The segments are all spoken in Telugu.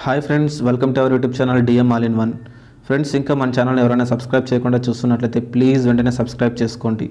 Hi friends, welcome to our YouTube channel DM all in one. Friends, ఇంకా మన ఛానల్ ఎవరైనా సబ్స్క్రైబ్ చేయకుండా చూస్తున్నట్లయితే ప్లీజ్ వెంటనే సబ్స్క్రైబ్ చేసుకోండి.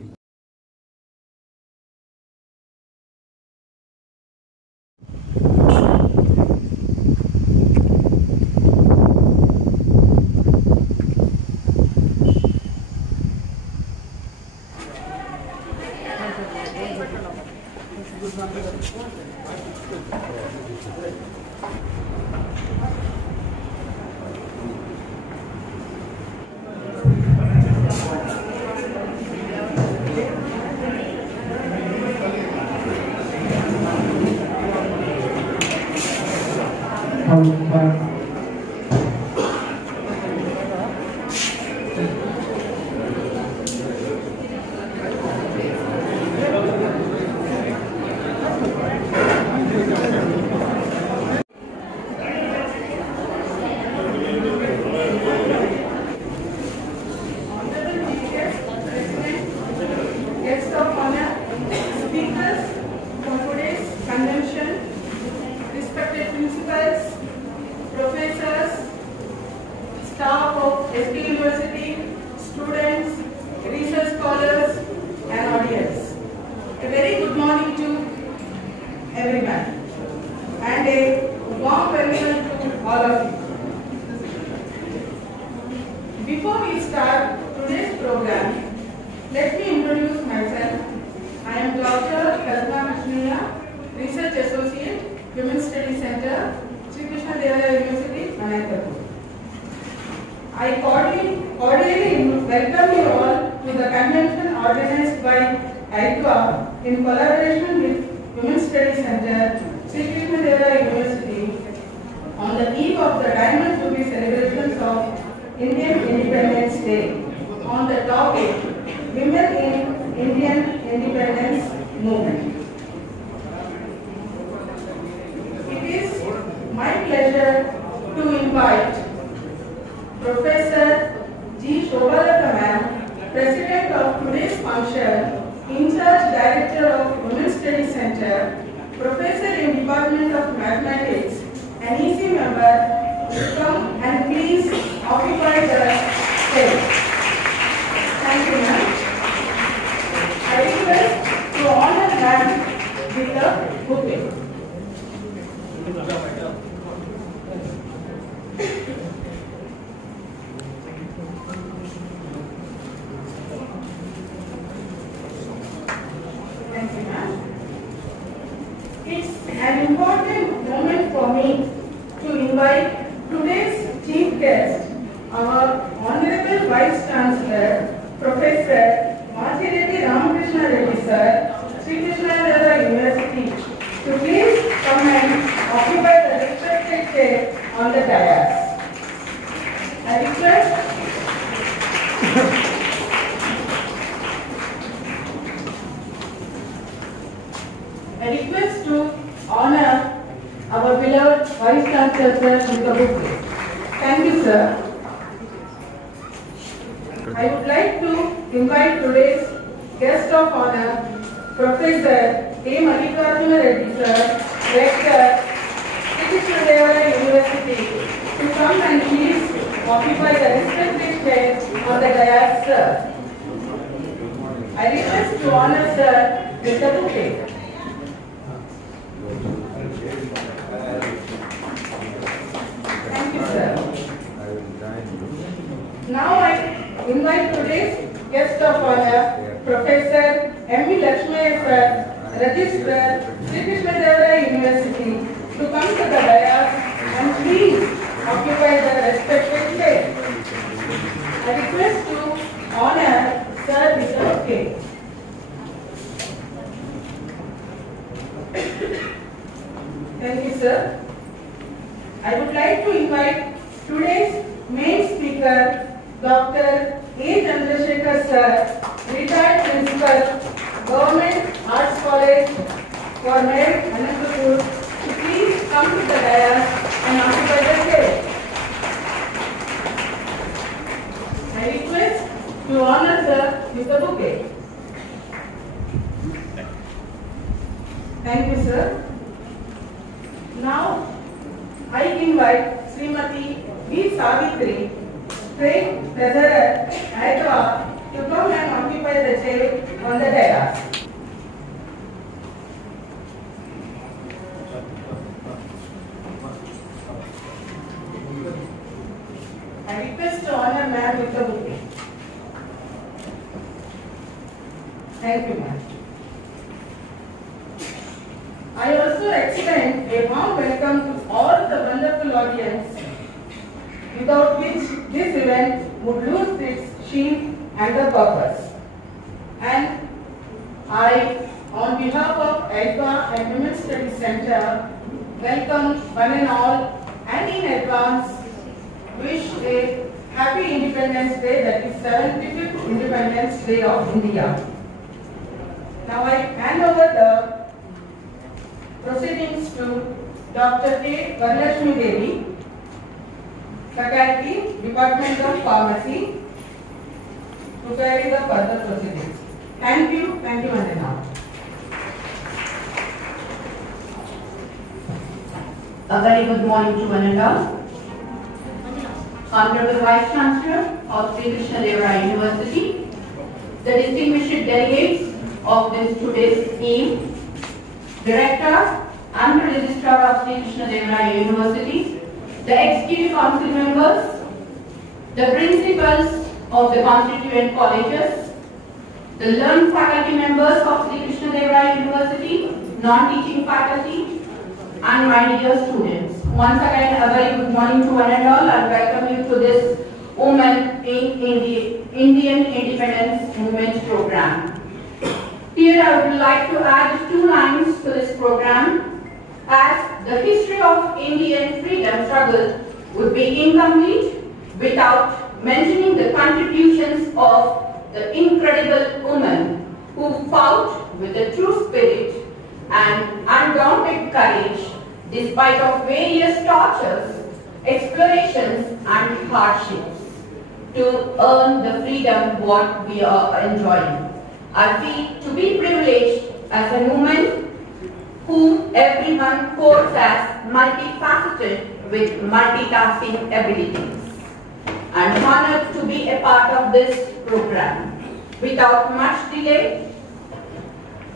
Guests of honor, speakers for today's convention, respected principals, professors, staff of SK University, students, research scholars, and audience. A very good morning to everyone, and a warm welcome to all of you. Before we start today's program, let me introduce myself. I am Dr. Kalpana Krishna, Research Associate, Women's Study Center, Sri Krishna Devaraya University, Manipur. I cordially welcome you all to the convention organized by AITWA in collaboration with Women's Study Center, Sri Krishna Devaraya University on the eve of the Diamond Jubilee celebrations of Indian Independence Day on the topic Women in Indian Independence Movement. It is my pleasure to invite Professor G. Shobhalata Ma'am, President of today's function, In-charge Director of Women's Study Center, Professor in Department of Mathematics, and EC member, to come and please occupy the stage. Thank you, ma'am. I request to honor ma'am with a bouquet. Thank you, ma'am. It's an important moment for me to invite today's chief guest, our Honorable Vice Chancellor, Professor Machireddy Ramakrishna Reddy Sir, Sri Krishna Devaraya University, to please come and occupy the respected chair on the dais. I request to honor our beloved Vice Chancellor Sir with a bouquet. Thank you, sir. I would like to invite today's guest of honor, Professor A. Mallikarjuna Reddy Sir, Rector, Sri Krishna Devaraya University, to come and please occupy the respected chair on the dais, sir. I request to honor sir with the bouquet. Thank you, sir. Now I invite today's guest of honor, Professor M. V. Lakshmaya Sir, Registrar, Sri Krishna Devaraya University, to come to the dais and please occupy the respected chair. I request to honor Sir with a bouquet. Thank you, sir. I would like to invite today's main speaker, Dr. A. Chandrasekhar Sir, retired principal, Government Arts College for Merit, Anantapur, to please come to the dais and occupy the chair. I request to honor sir with a bouquet. Thank you, sir. Now, I invite Srimati V. Savitri, Trade Treasurer, Hyderabad, to come and occupy the chair on the dais. I request to honor ma'am with the bouquet. Thank you, ma'am. I also extend a warm welcome to all the wonderful audience, without which this event would lose its sheen and the purpose. And I, on behalf of EDVA and Women's Studies Center, welcome one and all, and in advance wish a happy Independence Day, that is 75th Independence Day of India. Now I hand over the proceedings to Dr. K. Varalakshmi Devi, Faculty, Department of Pharmacy, to carry the further proceedings. Thank you and all. A very good morning to one and all. Honorable Vice Chancellor of Sri Krishna Deva Raya University, the distinguished delegates of this today's scheme, Director and the Registrar of Sri Krishna Deva Raya University, the Executive Council members, the principals of the constituent colleges, the learned faculty members of Sri Krishna Deva Raya University, non-teaching faculty, and my dear students. Once again, a very good morning to one and all, and welcome you to this Women in Indian Independence Movement program. Here I would like to add 2 lines to this program, as the history of Indian freedom struggle would be incomplete without mentioning the contributions of the incredible women who fought with a true spirit and undaunted courage despite of various tortures, explorations and hardships to earn the freedom what we are enjoying. I feel to be privileged as a woman whom everyone quotes as multifaceted with multitasking abilities, and honored to be a part of this program. Without much delay,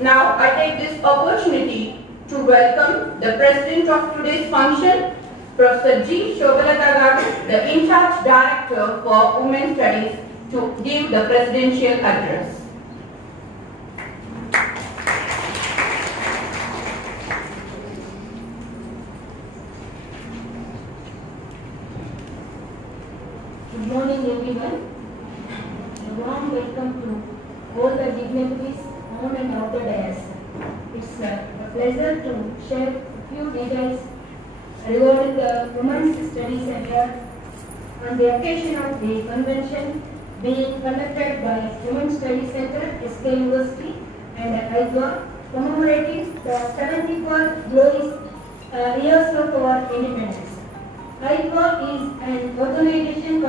now I take this opportunity to welcome the President of today's function, Professor G. Shobalata Garu, the in-charge Director for Women's Studies, to give the presidential address. Good morning everyone. A warm welcome to all the dignitaries on and off the dais. It's a pleasure to share a few details regarding the Women's Studies Center on the occasion of the convention being conducted by Women's Studies Center, SK University and EDVA, commemorating the 74 glorious years of our independence. EDVA is an organization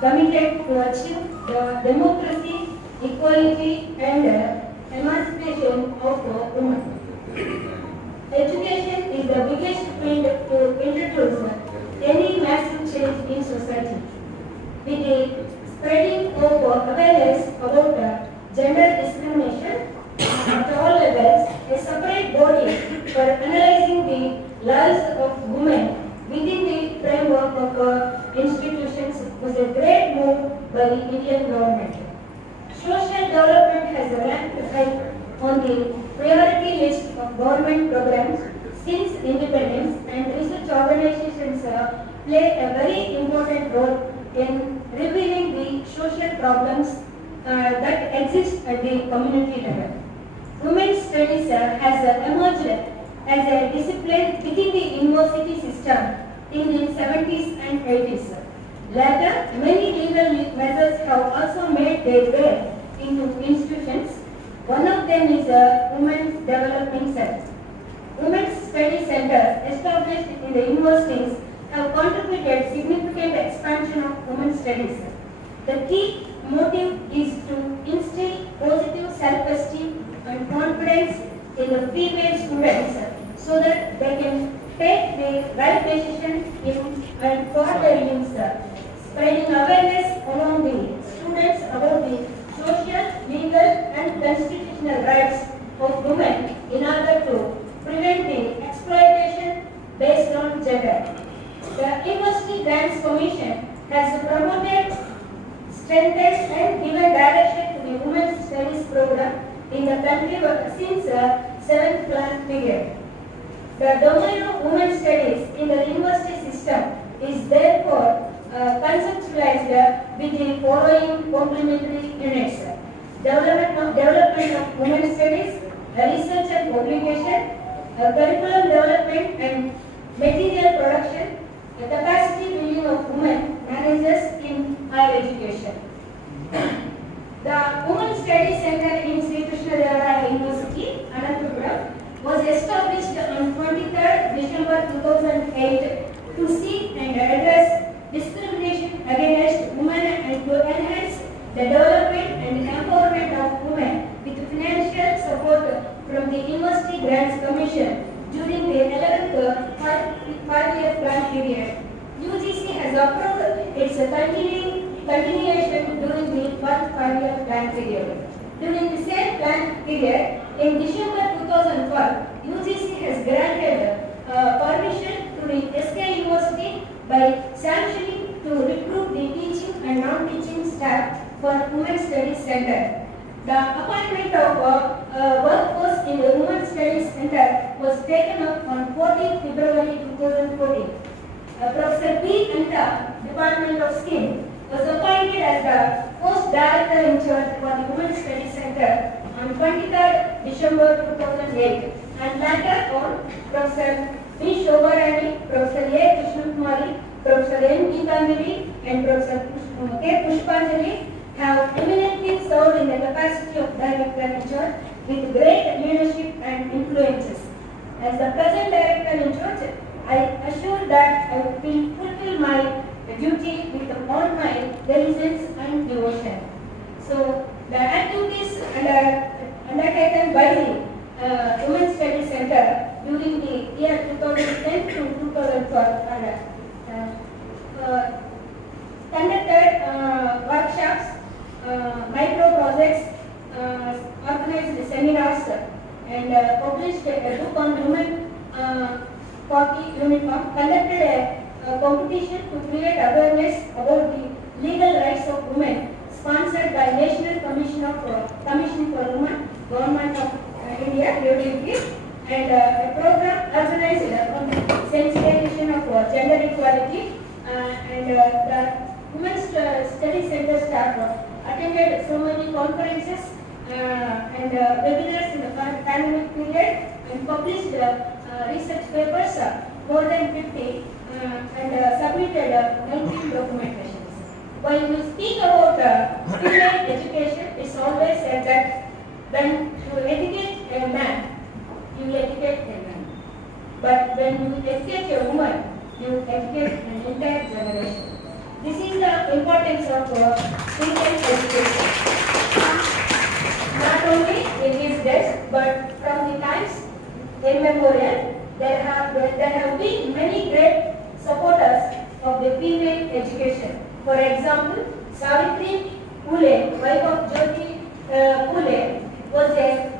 committed to achieve the democracy, equality and emancipation of women. Education is the biggest field to introduce any massive change in society. With the spreading of awareness about gender discrimination at all levels, a separate body for analyzing the lives of women within the framework of institutions was a great move by the Indian government. Social development has ranked high on the priority list of government programs since independence, and research organizations play a very important role in revealing the social problems that exist at the community level. Women's studies has emerged as a discipline within the university system in the 70s and 80s. Later, many legal measures have also made their way into institutions. One of them is a Women's Development Center. Women's Study Centers established in the universities have contributed significant expansion of women's studies. The key motive is to instill positive self-esteem and confidence in the female students so that they can take the right decision and for their use, spreading awareness among the students about the social, legal and constitutional rights of women in order to prevent the exploitation based on gender. The University Grants Commission has promoted, strengthened and given direction to the Women's Studies program in the country since the 7th plan period. The domain of women's studies in the university system is therefore conceptualized with the following complementary units: development of women's studies, research and publication, curriculum development and material production, the capacity building of women managers in higher education. The Women's Studies Center in Sri Krishnadevaraya University, Anantapura, was established on 23rd December 2008 to seek and address discrimination against women and to enhance the development and empowerment of women with financial support from the University Grants Commission during the 11th five-year plan period. UGC has approved its continuation during the 1st five-year plan period. During the same plan period, in December 2012, UGC has granted permission to the SK University by sanctioning to recruit the teaching and non-teaching staff for Women's Studies Center. The appointment of workforce in the Women's Studies Center was taken up on 14 February 2014. Professor B. Anta, Department of SKIM, was appointed as the first director in charge for the Women's Studies Center on 23rd December 2008, and later on Professor B. Shobarani, Professor A. Krishnakumari, Professor N. Geetanjali and Professor K. Pushpanjali have eminently served in the capacity of director in charge with great leadership and influences. As the present director in charge, I assure that I will fulfill my duty with all my diligence and devotion. So, the activities undertaken by the Women's Studies Center during the year 2010 to 2012 are conducted workshops, micro projects, organized seminars, and published a book on women party uniform, conducted a competition to create awareness about the legal rights of women, sponsored by National Commission for Women, Government of India, UDP, and a program organized on sensitization of gender equality, and the Women's Studies Center staff attended so many conferences and webinars in the pandemic period and published research papers, more than 50, and submitted 19 documentations. When you speak about female education, it's always said that when you educate a man, you educate a man. But when you educate a woman, you educate an entire generation. This is the importance of female education. Not only in these days, but from the times immemorial, there have been many great supporters of the female education. For example, Savitri Phule, wife of Jyoti Phule, was a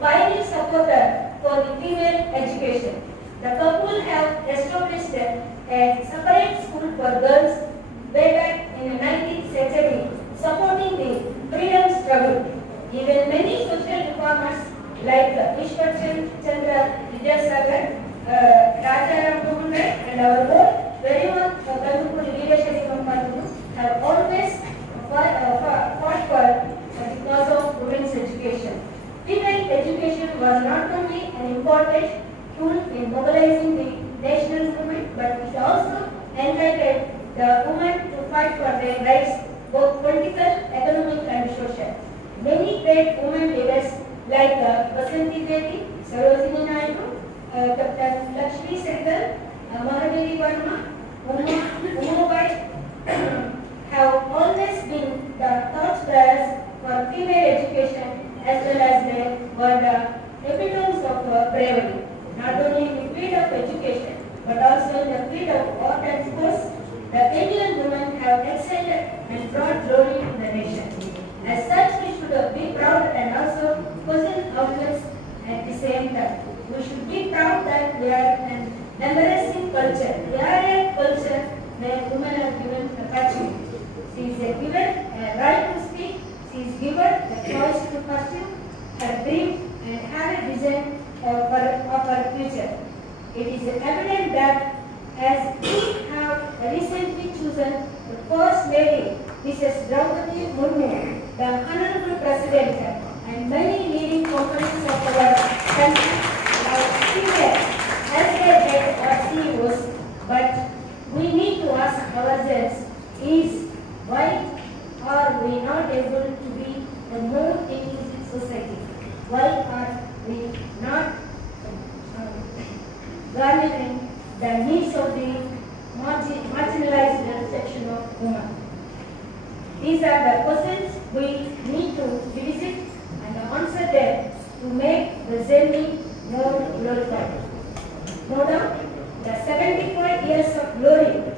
pioneer supporter for the female education. The couple have established a separate school for girls way back in the 19th century, supporting the freedom struggle. Even many social reformers like Ishwar Chandra Vidyasagar, Rajaram Kumar, and our own very much Gandhupuri Veerashari Kampanu have always fought for the cause of women's education. Female education was not only an important tool in mobilizing the national movement, but it also entitled the women to fight for their rights, both political, economic, and social. Many great women leaders like Vasanti Devi, Sarojini Naidu, Dr. Lakshmi Sehgal, Mahabali Verma, Umabai have always been the torchbearers for female education, as well as they were the epitomes of bravery, not only in the field of education, but also in the field of art and sports, we should be proud that we are an embracing culture. We are a culture where women are given opportunity. She is given a right to speak. She is given a choice to pursue her dream and have a vision of her future. It is evident that as we have recently chosen the First Lady, Mrs. Draupadi Murmu, the Honorable President, and many leading companies of our country are female as their head or CEOs, but we need to ask ourselves, is why are we not able to be a more inclusive society? Why are we not garnering the needs of the marginalized section of women? These are the questions we need to revisit and answer them to make the journey more glorified. No doubt, the 75 years of glory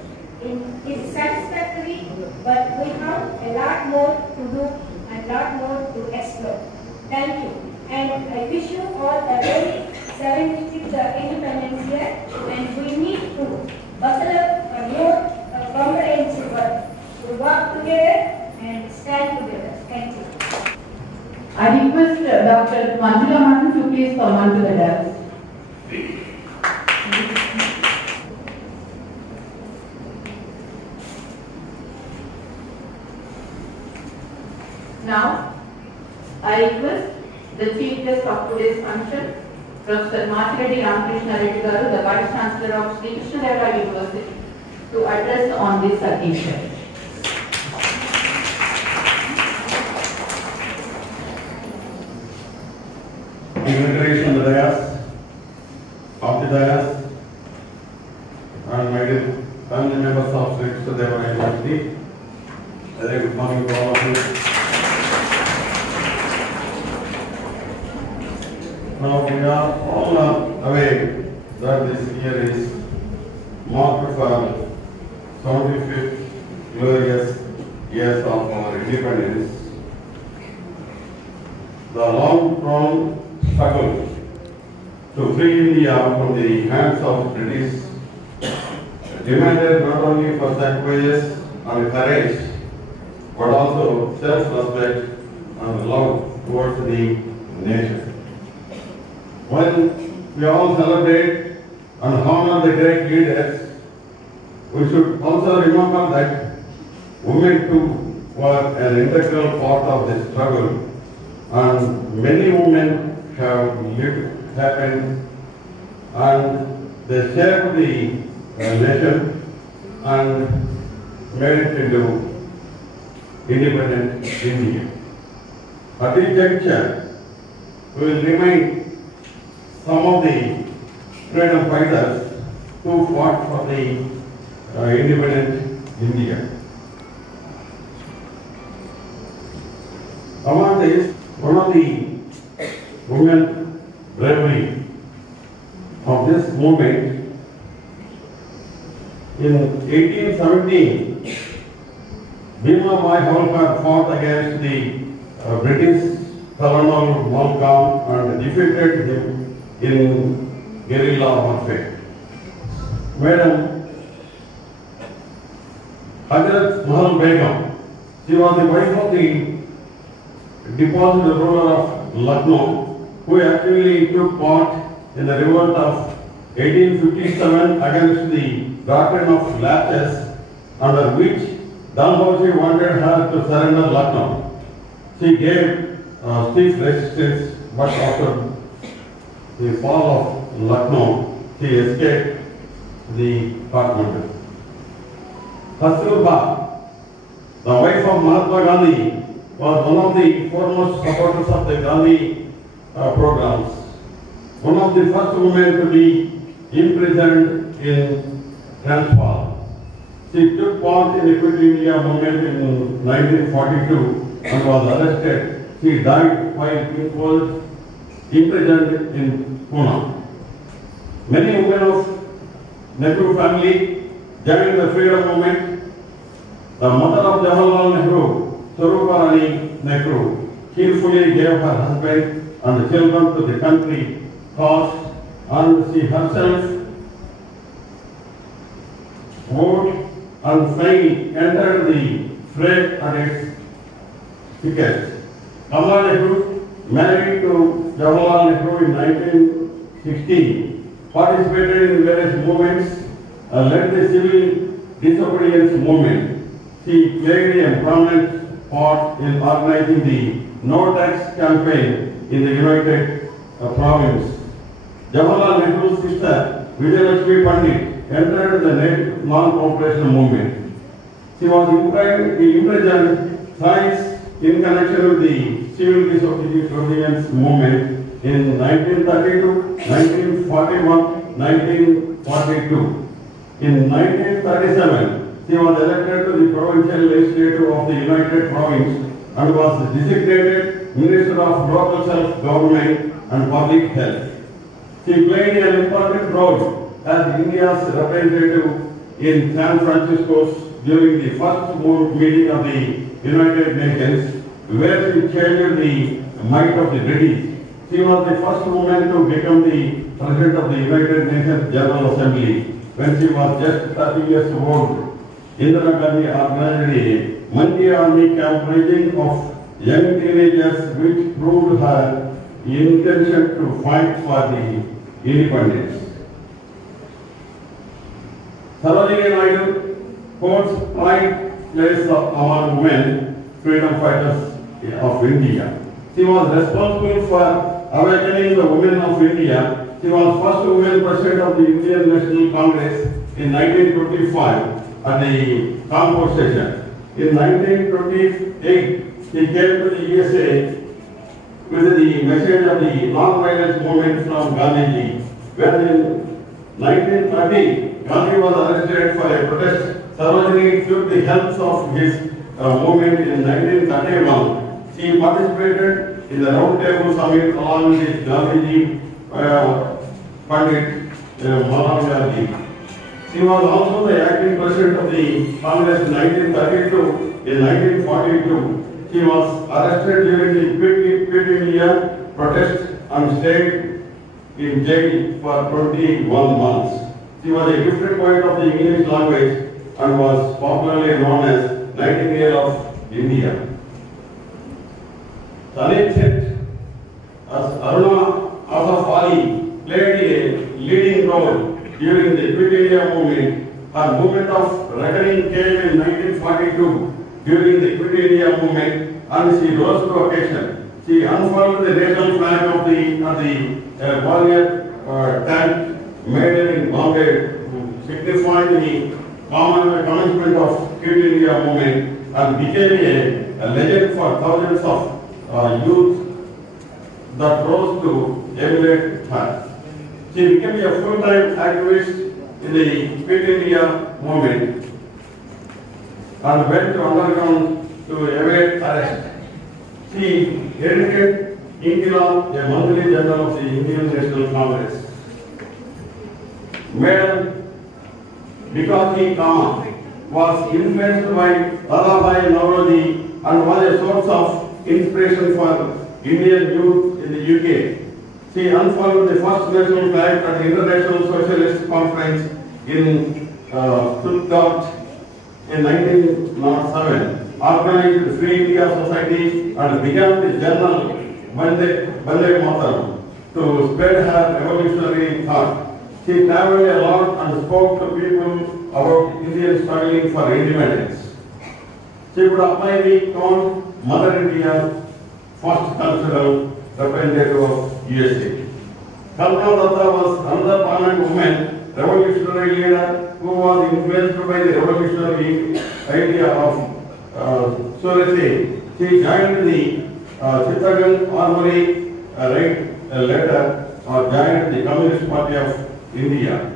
is satisfactory, but we have a lot more to do and a lot more to explore. Thank you. And I wish you all a very 75th Independence Year, and we need to bustle up for more comprehensive work. We work together and stand together. Thank you. I request Dr. Manjula Matan to please come on to the dais. Now, I request the chief guest of today's function, Professor Machireddy Ramakrishna Reddy Garu, the Vice Chancellor of Sri Krishnadevara University, to address on this occasion. Dignitaries on the dais, off the dais, and my dear family members of Sri Krishnadevara University, a very good morning to all of you. Now we are all aware that this year is marked for 75th glorious years of our independence. The long-drawn struggle to free India from the hands of British demanded not only for sacrifice and courage, but also self-respect and love towards the nation. When we all celebrate and honor the great leaders, we should also remember that women too were an integral part of this struggle, and many women have lived, happened, and they shaped the nation and made it into independent India. At this juncture, we will remind some of the freedom fighters who fought for the independent India. Among these, one of the women bravery of this movement, in 1817, Bhima Bhai Holkar fought against the British Colonel Malcolm and defeated him in guerrilla warfare. Madam Hazrat Mahal Begum, she was the wife of the deposed ruler of Lucknow, who actually took part in the revolt of 1857 against the doctrine of lapses, under which Dalhousie wanted her to surrender Lucknow. She gave stiff resistance, but after the fall of Lucknow, she escaped the Kathmandu. Kasturba, the wife of Mahatma Gandhi, was one of the foremost supporters of the Gandhi programs. One of the first women to be imprisoned in Transvaal. She took part in the Quit India movement in 1942 and was arrested. She died while imprisoned in Pune. Many women of Nehru family joined the freedom movement. The mother of Jawaharlal Nehru, Swarupa Rani Nehru, cheerfully gave her husband and children to the country cause and she herself wrote and saying entered the fray at its thickest. Kamala Nehru, married to Jawaharlal Nehru in 1916, participated in various movements, led the civil disobedience movement. She played a prominent part in organizing the No Tax campaign in the United Province. Jawaharlal Nehru's sister, Vijayalakshmi Pandit, entered the non-cooperation movement. She was imprisoned thrice in connection with the civil disobedience movement in 1932, 1941, 1942. In 1937, she was elected to the provincial legislature of the United Province and was designated Minister of Local Self-Government and Public Health. She played an important role as India's representative in San Francisco during the first meeting of the United Nations, where she changed the might of the British. She was the first woman to become the President of the United Nations General Assembly when she was just 30 years old. Indira Gandhi organized a Monday camp raising of young teenagers which proved her intention to fight for the independence. Sarojini Naidu holds pride place among women freedom fighters of India. She was responsible for awakening the women of India. She was first woman president of the Indian National Congress in 1925 at the Kanpur session. In 1928, she came to the USA with the message of the non-violence movement from Gandhiji. When in 1930, Gandhi was arrested for a protest, Sarojini took the help of his movement in 1931. She participated in the Round Table Summit along with Gandhiji, Pandit Mahatma Gandhi. She was also the acting president of the Congress in 1932. In 1942, she was arrested during the Quit India protest and stayed in jail for 21 months. She was a gifted poet of the English language and was popularly known as Nightingale of India. Tanit Seth as Aruna Asaf Ali played a leading role during the Quit India movement. Her movement of reckoning came in 1942 during the Quit India movement and she rose to occasion. She unfurled the national flag of the Gwalior tank made in Bombay, signifying the commencement of Quit India movement and became a legend for thousands of youth that rose to emulate her. She became a full-time activist in the Quit India movement and went to underground to evade arrest. She edited Inkilab, a monthly journal of the Indian National Congress. Madam Bikaji Kama was influenced by Dadabhai Nauroji and was a source of inspiration for Indian youth in the UK. She unfurled the first national flag at the International Socialist Conference in Stuttgart in 1907, organized the Free India Society and began the journal Vande Mataram to spread her revolutionary thought. She traveled a lot and spoke to people about Indians struggling for independence. She would apply the term Mother India, first cultural representative of USA. Kalpana Datta was another prominent woman, revolutionary leader who was influenced by the revolutionary idea of Surati. She joined the Chittagan Armory later joined the Communist Party of India.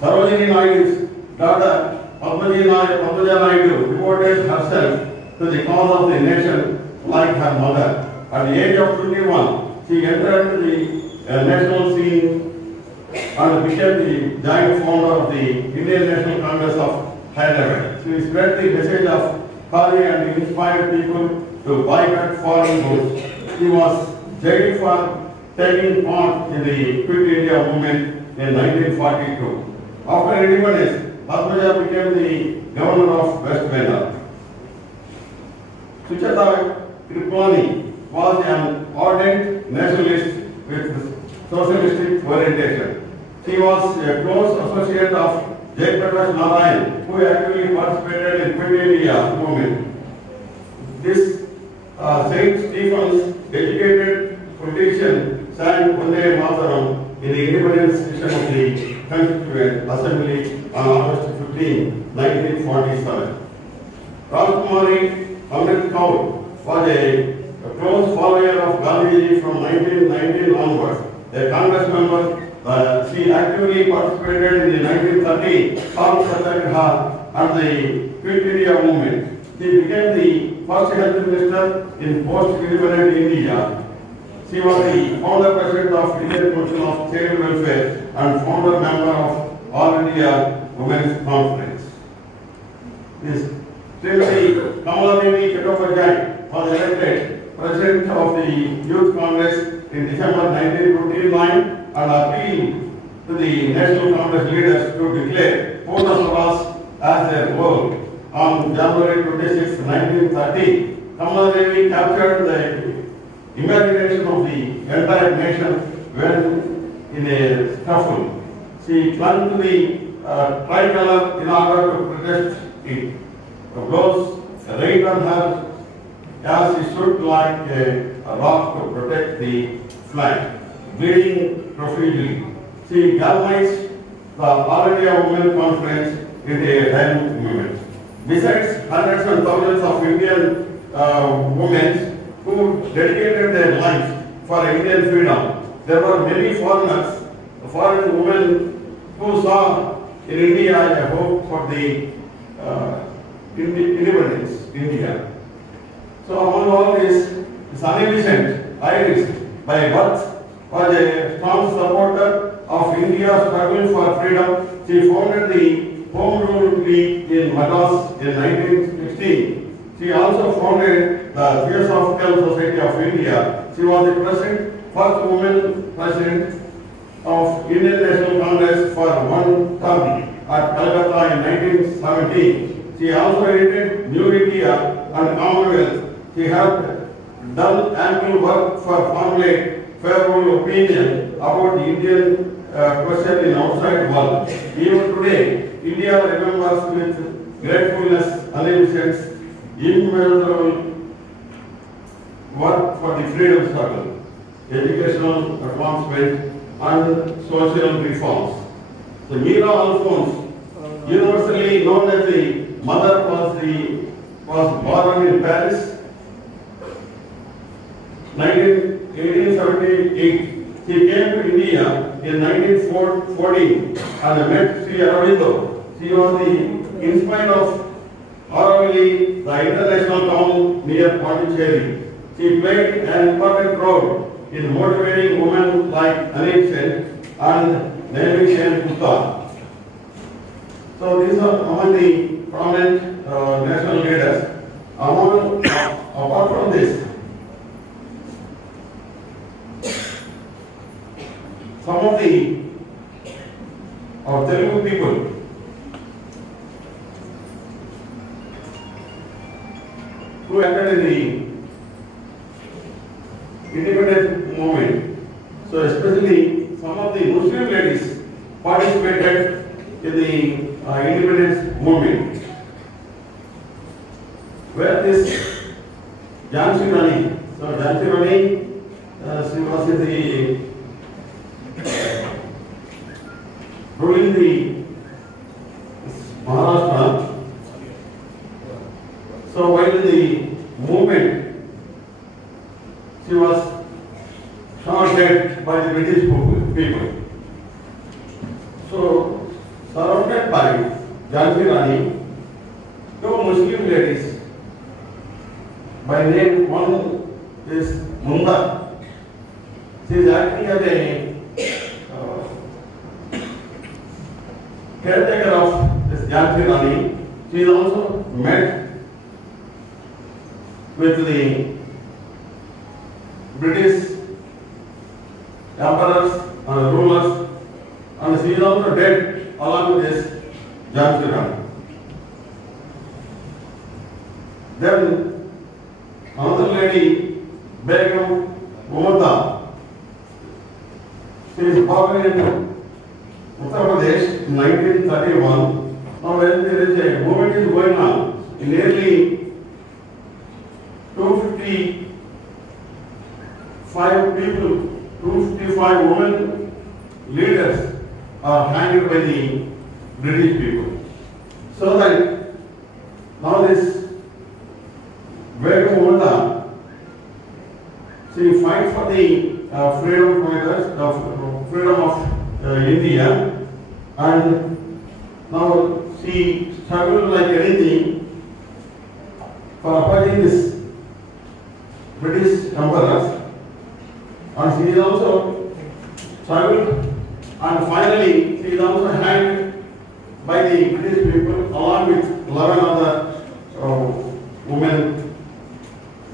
Sarojini Naidu's daughter Padmaja Naidu devoted herself to the cause of the nation like her mother. At the age of 21, she entered the national scene and became the giant founder of the Indian National Congress of Hyderabad. She spread the message of Kali and inspired people to boycott foreign goods. She was jailed for taking part in the Quit India movement in 1942. After independence, Padmaja became the governor of West Bengal. Sucheta Kripalani was an ardent nationalist with socialistic orientation. She was a close associate of Jayaprakash Narayan, who actively participated in Quit India movement. This Saint Stephen's educated politician sang Vande Mataram in the independence session of the Constituent Assembly on August 15, 1947. Rajkumari Amrit Kaur was a close follower of Gandhiji from 1919 onwards. A Congress member, she actively participated in the 1930 Salt Satyagraha and the Quit India movement. She became the first health minister in post-independent India. She was the founder president of Indian Commission of Child Welfare and founder member of All India Women's Conference. This Srimati Kamaladevi Chattopadhyay was elected president of the Youth Congress in December 1929 and appealed to the National Congress leaders to declare Purna Swaraj as their goal. On January 26, 1930, Kamaladevi captured the imagination of the entire nation when in a scuffle. She clung to the tricolor in order to protest it. The blows rained on her as she stood like a rock to protect the flag, bleeding profusely. She galvanized the All India Women Conference into a dynamic movement. Besides hundreds and thousands of Indian women who dedicated their lives for Indian freedom, there were many foreign women who saw in India a hope for the independence India. So among all this, Sunny Vincent Iris, by birth, was a strong supporter of India's struggle for freedom. She founded the Home Rule League in Madras in 1916. She also founded the Theosophical Society of India. She was the first woman president of Indian National Congress for one term at Calcutta in 1917. She also edited New India and Commonwealth. She had done ample work for formulate favorable opinion about the Indian question in outside world. Even today, India remembers with gratefulness Anil immeasurable work for the freedom struggle, educational advancement and social reforms. So Meera Alphonse, universally known as the mother, was born in Paris, 1878. She came to India in 1914 and met Sri Aurobindo. She was the inspired of Auroville, the international town near Pondicherry. She played an important role in motivating women like Anil Sen and Navy Sen Gupta. So these are among the prominent national leaders. Apart from this, some of our Telugu people who acted in the independence movement, so especially some of the Muslim ladies participated in the independence movement. Where this Jhansi Rani, so Jhansi Rani, she was in the ruling the Maharashtra. So while the movement, she was shot dead by the British people. So surrounded by Jhansi Rani, two Muslim ladies, by name one is Munda. She is acting as a caretaker of this Jhansi Rani. She is also met with the British emperors and rulers, and she is also dead along with this Jhansi Rani. Then another lady, Begum Umata, she is born in Uttar Pradesh in 1931. Now when there is a movement is going on, nearly 255 women leaders are hanged by the British people. So that now this Begum Umata, she fights for the freedom fighters, freedom of India, and now she struggled like anything for opposing this British emperors, and she is also struggled, and finally she is also hanged by the British people along with 11 other women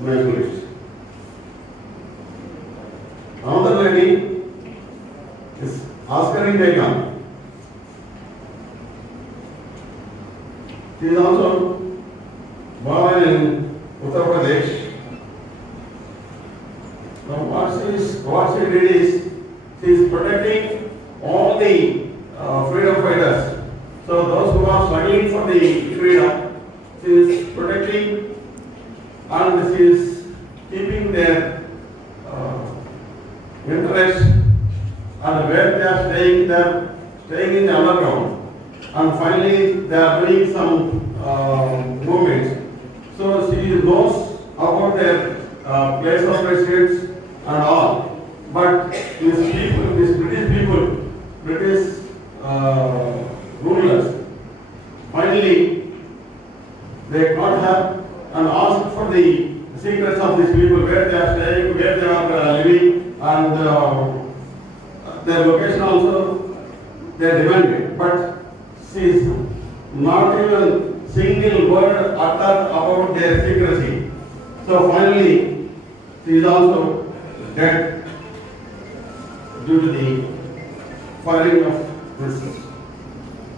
nationalists. Another lady is Askari Begum. She is also born in Uttar Pradesh. Now what she did is, she is protecting all the freedom fighters. So those who are struggling for the freedom, she is protecting and she is keeping their interest, and where they are staying, they are staying in the underground, and finally they are doing some movements. So she knows about their place of residence and all. But these people, these British people, British rulers, finally they caught her and asked for the secrets of these people, where they are staying, where they are living, and their location also they demanded. But she is not even single word uttered about their secrecy. So finally, she is also dead due to the firing of this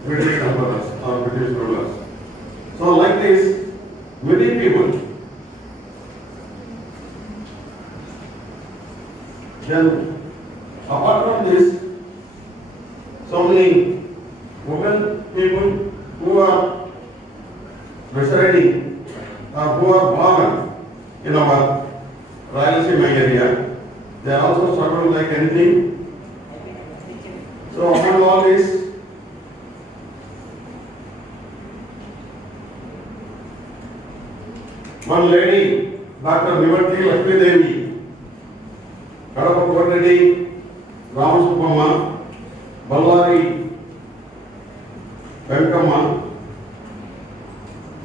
British emperors or British rulers. So like this, many people. Then apart from this, so many women people who are residing or who are born in our Rayalaseema area, they are also struggling like anything. So among all this, one lady, Dr. Nivarti Lakshmi Devi, Kadapa Koreddy, Ramasubhamma, Ballari Venkamma,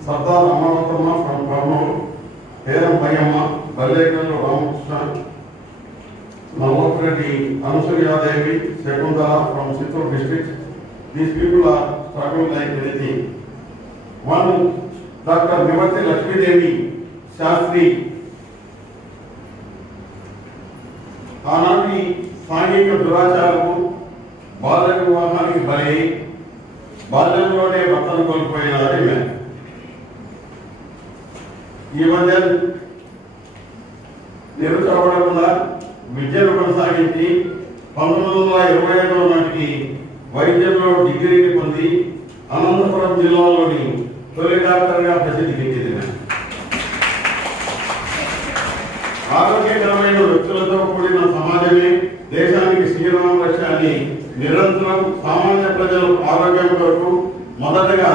Sardar Amavatama from Kurnool, Heram Payamma, Ballekal Ramakrishna, Navotreddy, Anusurya Devi, Sekundara from Chittoor district. These people are struggling like anything. One, Dr. Nivarti Lakshmi Devi, Shastri, ఆనాటి సాంఘిక దురాచారము, బాల్య వివాహానికి బలి, బాల్యంలోనే భర్తను కోల్పోయిన ఈమె ఈ మధ్య నిరుత్సాహపడకుండా విద్యను కొనసాగించి 1925 నాటికి వైద్యంలో డిగ్రీని పొంది అనంతపురం జిల్లాలోని తొలి డాక్టర్గా ప్రసిద్ధికెక్కింది. ఆరోగ్యకరమైన వ్యక్తులతో కూడిన సమాజమే దేశానికి శ్రీరామ లక్ష్యాన్ని నిరంతరం సామాన్య ప్రజల ఆరోగ్యం కొరకు మొదటగా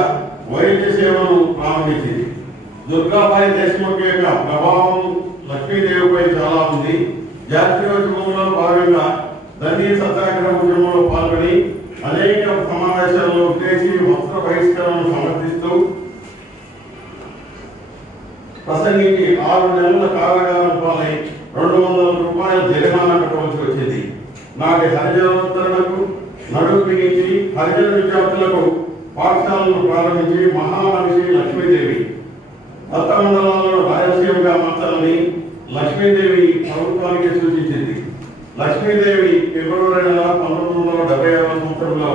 వైద్య సేవను ప్రారంభించింది. దుర్గాబాయి దేశముఖ్ యొక్క ప్రభావం లక్ష్మీదేవిపై చాలా ఉంది. జాతీయోద్యమంలో భాగంగా దండి సత్యాగ్రహ ఉద్యమంలో పాల్గొని అనేక సమావేశాల్లో ఉద్దేశి వస్త్ర బహిష్కరణను సమర్థిస్తూ ప్రసంగించి 6 నెలల కారాగారం పాలై 200 రూపాయల జరిమానా కట్టవలసి వచ్చింది. నాటి హరిజనోద్ధరణకు నడుము బిగించి హరిజన విద్యార్థులకు పాఠశాలను ప్రారంభించి మహామనిషి లక్ష్మీదేవి దత్త మండలాలను రాయలసీమగా మార్చాలని లక్ష్మీదేవి ప్రభుత్వానికి సూచించింది. లక్ష్మీదేవి ఫిబ్రవరి నెల 1976 సంవత్సరంలో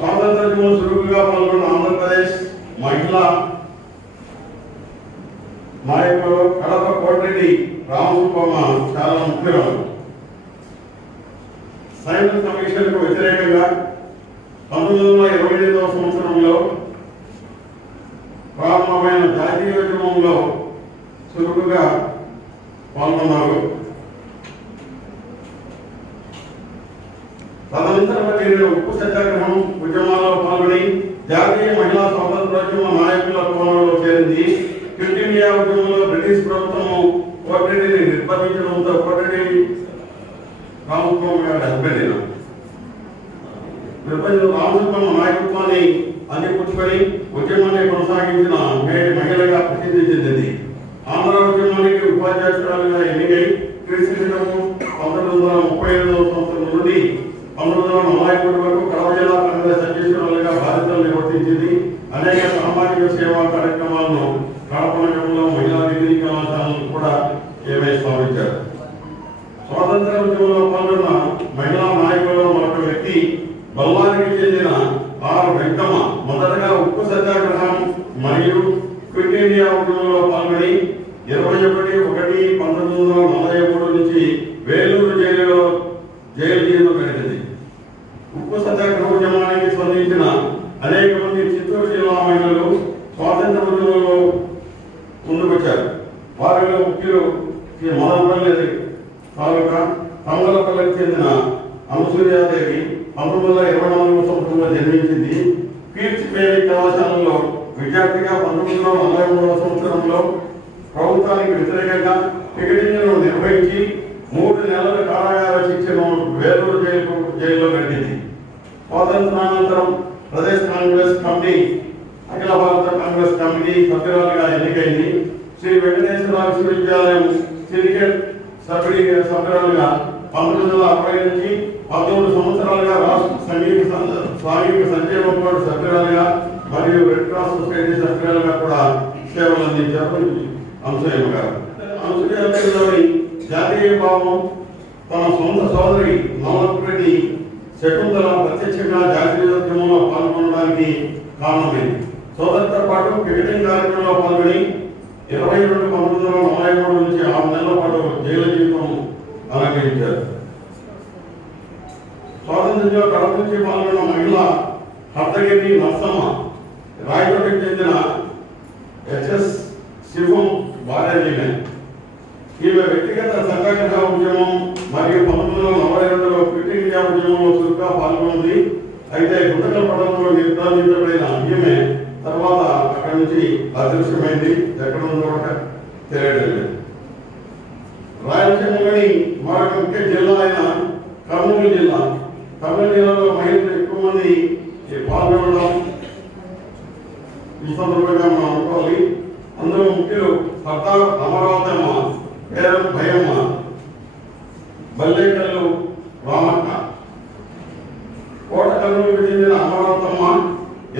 స్వాతంత్ర్యంలో చురుకుగా పాల్గొన్న ఆంధ్రప్రదేశ్ మహిళా నాయకులు కడప కోటిరెడ్డి రామసుబ్బమ్మ చాలా ముఖ్యమైన సైన్స్ కమిషన్కు వ్యతిరేకంగా 1928వ సంవత్సరంలో ప్రారంభమైన జాతీయోద్యమంలో చురుకుగా పాల్గొన్నారు. తదనంతరం జరిగిన ఉప్పు సత్యాగ్రహం ఉద్యమాల్లో పాల్గొని జాతీయ మహిళా స్వాతంత్రోద్యమ నాయకుల కోణంలో చేరింది. క్విట్ ఇండియా ఉద్యమంలో బ్రిటిష్ ప్రభుత్వం కోటిరెడ్డిని నిర్బంధించడంతో కోటిరెడ్డి రామసుబ్బమ్మ గారి హస్బెండ్ రామసుబ్బమ్మ నాయకత్వాన్ని అందిపుచ్చుకొని ఉద్యమాన్ని కొనసాగించిన మహిళగా ప్రసిద్ధి చెందింది. ఆంధ్ర ఉద్యమానికి ఉపాధ్యక్షురాలుగా ఎన్నికై క్రీస్తుశకము 1938వ సంవత్సరం నుండి 1943 వరకు కడప జిల్లా కాంగ్రెస్ అధ్యక్షురాలుగా బాధ్యతలు నిర్వర్తించింది. అనేక సామాజిక సేవా కార్యక్రమాలను కడప నగరంలో మహిళా డిగ్రీ కళాశాలను కూడా స్థాపించారు. స్వాతంత్ర ఉద్యమంలో పాల్గొన్న మహిళా నాయకులలో మరొక వ్యక్తి బల్లారికి చెందిన ఆర్ వెంకమ్మ. మొదటగా ఉప్పు సత్యాగ్రహం మరియు క్విట్ ఇండియా ఉద్యమంలో పాల్గొని 21/1/1943 నుంచి వేలూరు జైలు జీవితం గడిచింది. ఉప్పు సత్యాగ్రహ ఉద్యమానికి స్పందించిన అనేక మంది చిత్తూరు జిల్లా మహిళలు స్వాతంత్ర ఉద్యమంలో ముందుకొచ్చారు. వారిలో ముఖ్యులు మదనపల్లి తాలూకా తంగలపల్లికి చెందిన అనసూయాదేవి 1924వ సంవత్సరంలో జన్మించింది. కీర్తి మేరీ కళాశాలలో విద్యార్థిగా 1943వ సంవత్సరంలో ప్రభుత్వానికి వ్యతిరేకంగా టికెటింగ్ను నిర్వహించి 3 నెలల కారాగార శిక్షను వేలూరు జైల్లో గడిచింది. స్వాతంత్రానంతరం ప్రదేశ్ కాంగ్రెస్ కమిటీ అఖిల భారత కాంగ్రెస్ కమిటీ సభ్యురాలుగా ఎన్నికైంది. శ్రీ వెంకటేశ్వర విశ్వవిద్యాలయం సిండికేట్ సభ్యురాలుగా 1960 నుంచి 13 సంవత్సరాలుగా రాష్ట్ర సాంఘిక సంక్షేమ బోర్డు సభ్యురాలుగా మరియు రెడ్ క్రాస్ సొసైటీ సభ్యురాలుగా కూడా సేవలు అందించారు. అనసూయమ్మ గారు అనసూయలోని జాతీయ భావం తన సొంత సోదరి నవలపురెడ్డి శకుంతల ప్రత్యక్షంగా జాతీయోద్యమంలో పాల్గొనడానికి కారణమైంది. సోదరితో పాటు టికెటింగ్ కార్యక్రమంలో పాల్గొని 22/1943 నుంచి 6 నెలల పాటు జైలు జీవితం అనుభవించారు. స్వాతంత్ర్యంలో కడప నుంచి పాల్గొన్న మహిళ హర్తగిరి నర్సమ్మ రాయచోటికి చెందిన హెచ్ఎస్ శివం భార్య. ఈమె వ్యక్తిగత సత్యాగ్రహ ఉద్యమం మరియు 1942లో క్విట్ ఇండియా ఉద్యమంలో చురుగ్గా పాల్గొంది. అయితే గుంటకల పట్టణంలో నిర్ధారించబడిన ఈమె తర్వాత అక్కడి నుంచి అదృశ్యమైంది. ఎక్కడ ఉందో తెలియడం లేదు. రాయలసీమలోని మరొక ముఖ్య జిల్లా అయిన కర్నూలు జిల్లా. కర్నూలు జిల్లాలో మహిళలు ఎక్కువ మంది పాల్గొనడం ఈ సందర్భంగా మనం అనుకోవాలి. అందులో ముఖ్యులు సర్దార్ అమరావతమ్మ, పేరం భయమ్మ, బల్లేకల్లు రామక్క. కోట కర్నూలుకు చెందిన అమరావతమ్మ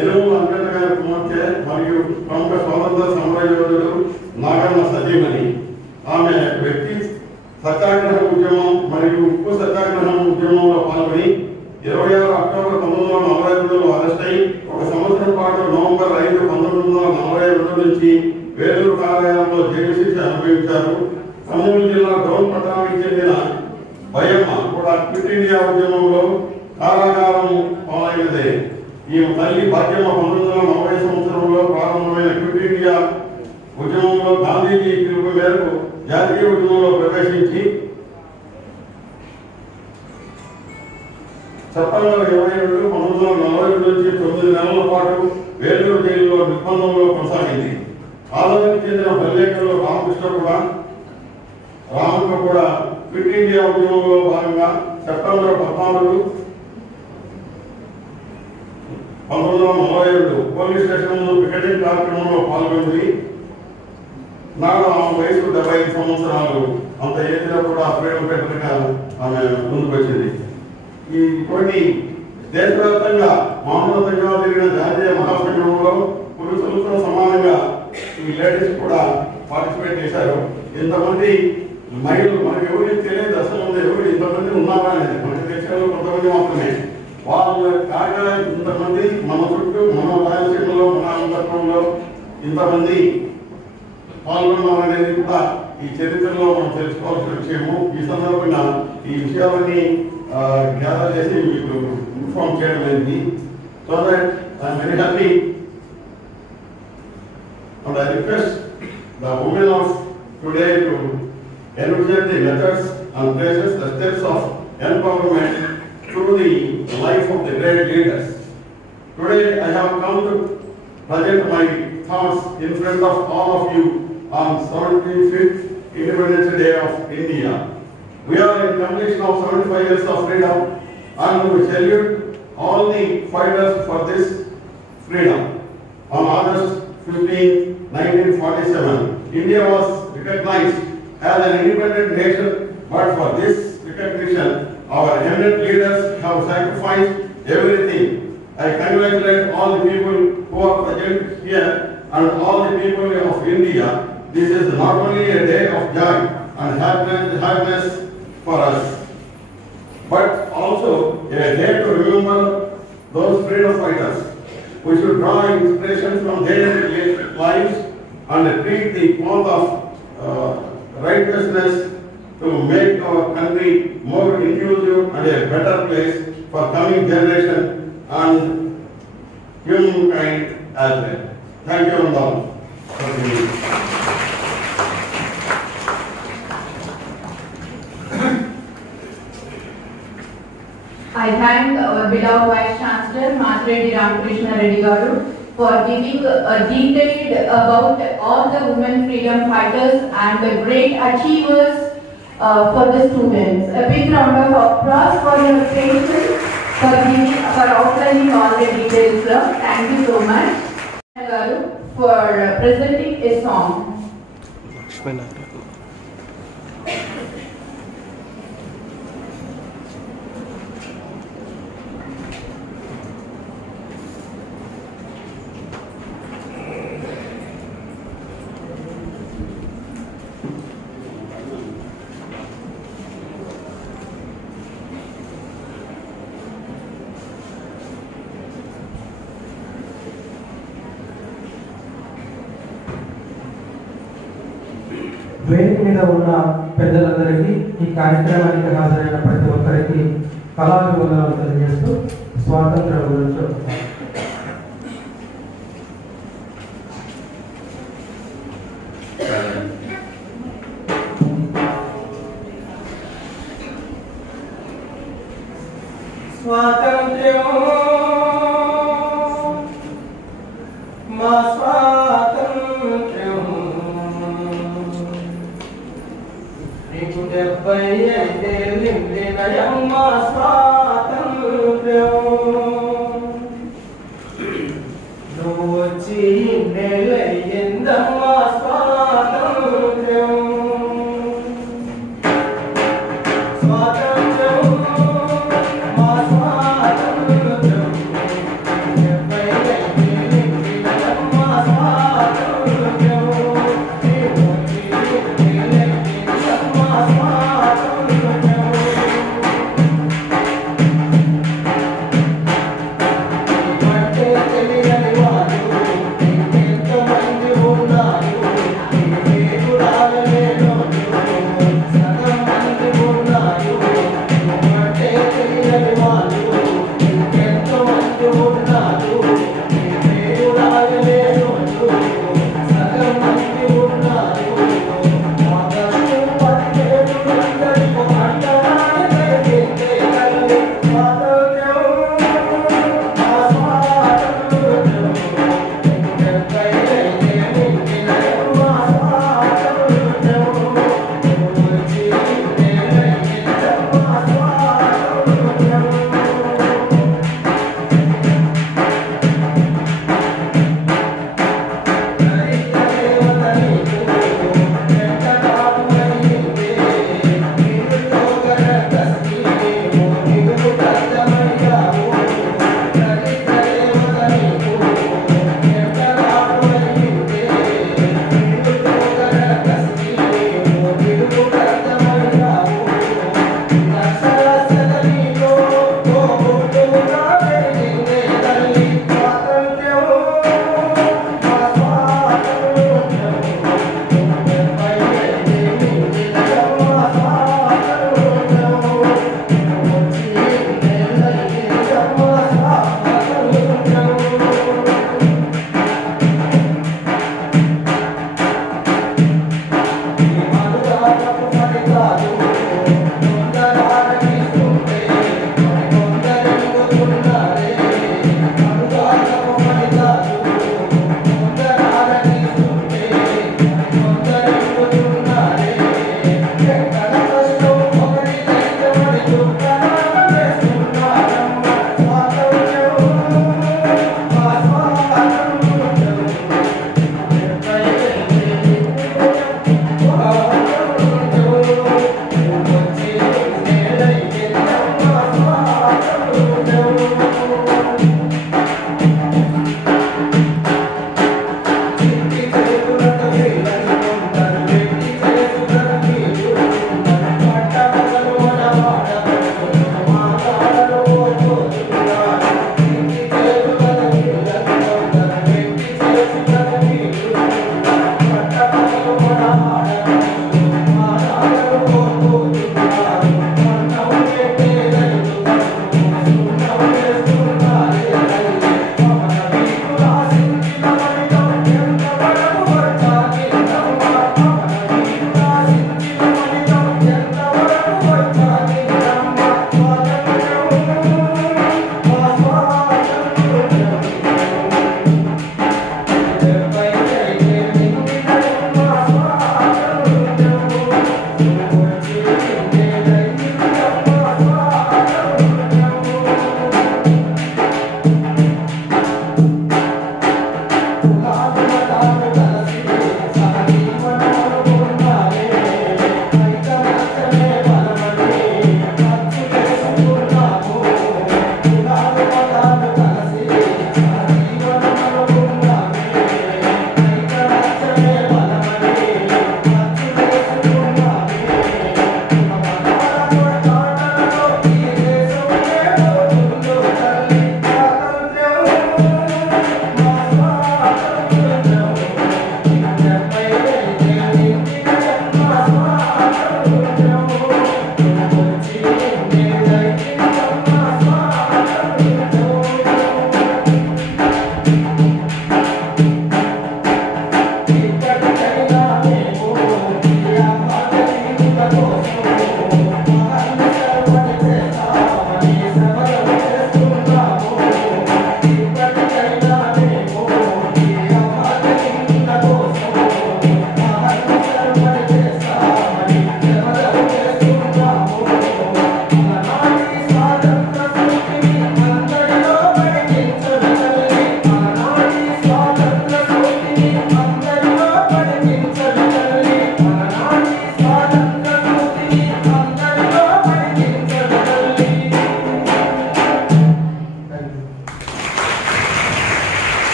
ఎనుమల అంబేద్కర్ గారి కుమార్తె మరియు ప్రముఖ స్వాతంత్ర సమరయోధుడు నాగన్న సతీమణి. ఆమె వ్యక్తి సత్యాగ్రహ ఉద్యమం మరియు ఉప్పు సత్యాగ్రహం ఉద్యమంలో పాల్గొని 26 అక్టోబర్ 1942లో అరెస్ట్ అయి 1 సంవత్సరం పాటు నవంబర్ 5, 1942 నుంచి వేలూరు కారాగారంలో జైలు శిక్ష అనుభవించారు. కర్నూలు జిల్లా డౌన్ పట్టణానికి చెందిన భయమ్మ కూడా క్విట్ ఇండియా ఉద్యమంలో కారాగారం పాలైనదే. ఈ తల్లి భాగ్యమ్మ 1940 సంవత్సరంలో ప్రారంభమైన క్విట్ ఇండియా ఉద్యమంలో గాంధీజీ పిలుపు మేరకు జాతీయ ఉద్యమంలో ప్రవేశించి సెప్టెంబర్ 22, 1942 నుంచి 9 నెలల పాటు వేలూరు జైలులో నిర్బంధంలో కొనసాగింది. ఆదరణకు చెందిన బల్లేకల్లు రామక్క కూడా క్విట్ ఇండియా ఉద్యమంలో భాగంగా సెప్టెంబర్ 14, 1942 పోలీస్ స్టేషన్ ముందు పికెటింగ్ కార్యక్రమంలో పాల్గొంది. నాడు ఆమె వయసు 75 సంవత్సరాలు. అంత ఏజ్లో కూడా ఫ్రీడమ్ ఫైటర్గా ఆమె ముందుకు వచ్చింది. ఈ కొన్ని దేశవ్యాప్తంగా మహోన్నతంగా జరిగిన జాతీయ మహాసంగ్రామంలో పురుషులతో సమానంగా ఈ లేడీస్ కూడా పార్టిసిపేట్ చేశారు. ఇంతమంది మహిళలు మనకు ఎవరికి తెలియదు అసలు ఎవరు ఇంతమంది ఉన్నారా అనేది మనకు తెలిసిన కొంతమంది మాత్రమే. వాళ్ళు కాగా ఇంతమంది మన చుట్టూ మన రాయలసీమలో మన ఆంధ్రప్రదేశ్లో ఇంతమంది పాల్గొన్నారనేది కూడా ఈ చరిత్రలో మనం తెలుసుకోవాల్సిన విషయము. ఈ సందర్భంగా ఈ విషయాలన్నీ గ్యాదర్ చేసి మీకు ఇన్ఫార్మ్ చేయడం జరిగింది. So that I'm very happy and I request the women of today to enunciate the methods and places the steps of empowerment through the life of the great leaders. Today I have come to present my thoughts in front of all of you on 75th Independence Day of India. We are in completion of 75 years of freedom and we salute all the fighters for this freedom. On August 15, 1947, India was recognized as an independent nation, but for this recognition, our eminent leaders have sacrificed everything. I congratulate all the people who are present here and all the people of India. This is not only a day of joy and happiness for us, but also a day to remember those freedom fighters. We should draw inspiration from their lives and treat the path of righteousness to make our country more inclusive and a better place for coming generation and humankind as well. Thank you all. I thank our beloved Vice Chancellor, Masredi Ramakrishna Reddy Garu, for giving a detailed about all the women freedom fighters and the great achievers for the students. A big round of applause for your patience, for outlining all the details, sir. Thank you so much, Garu, for presenting a song. వేదిక మీద ఉన్న పెద్దలందరికీ ఈ కార్యక్రమానికి హాజరైన ప్రతి ఒక్కరికి కళాభివందనాలు తెలియజేస్తూ స్వాతంత్ర్యం గురించి చెప్తాను. స్వాతంత్ర్యం మా స్వాతంత్ర్యం నీకు 75 నిండినయమ్మ స్వాతంత్ర్యం నువ్వు వచ్చి నెలయ్యిందమ్మ స్వాతంత్ర్యం స్వాతంత్ర్యం మా స్వాతంత్ర్యం 75 నిండినయమ్మ స్వాతంత్ర్యం నీవు వచ్చి నెలయ్యిందమ్మ స్వాతంత్ర్యం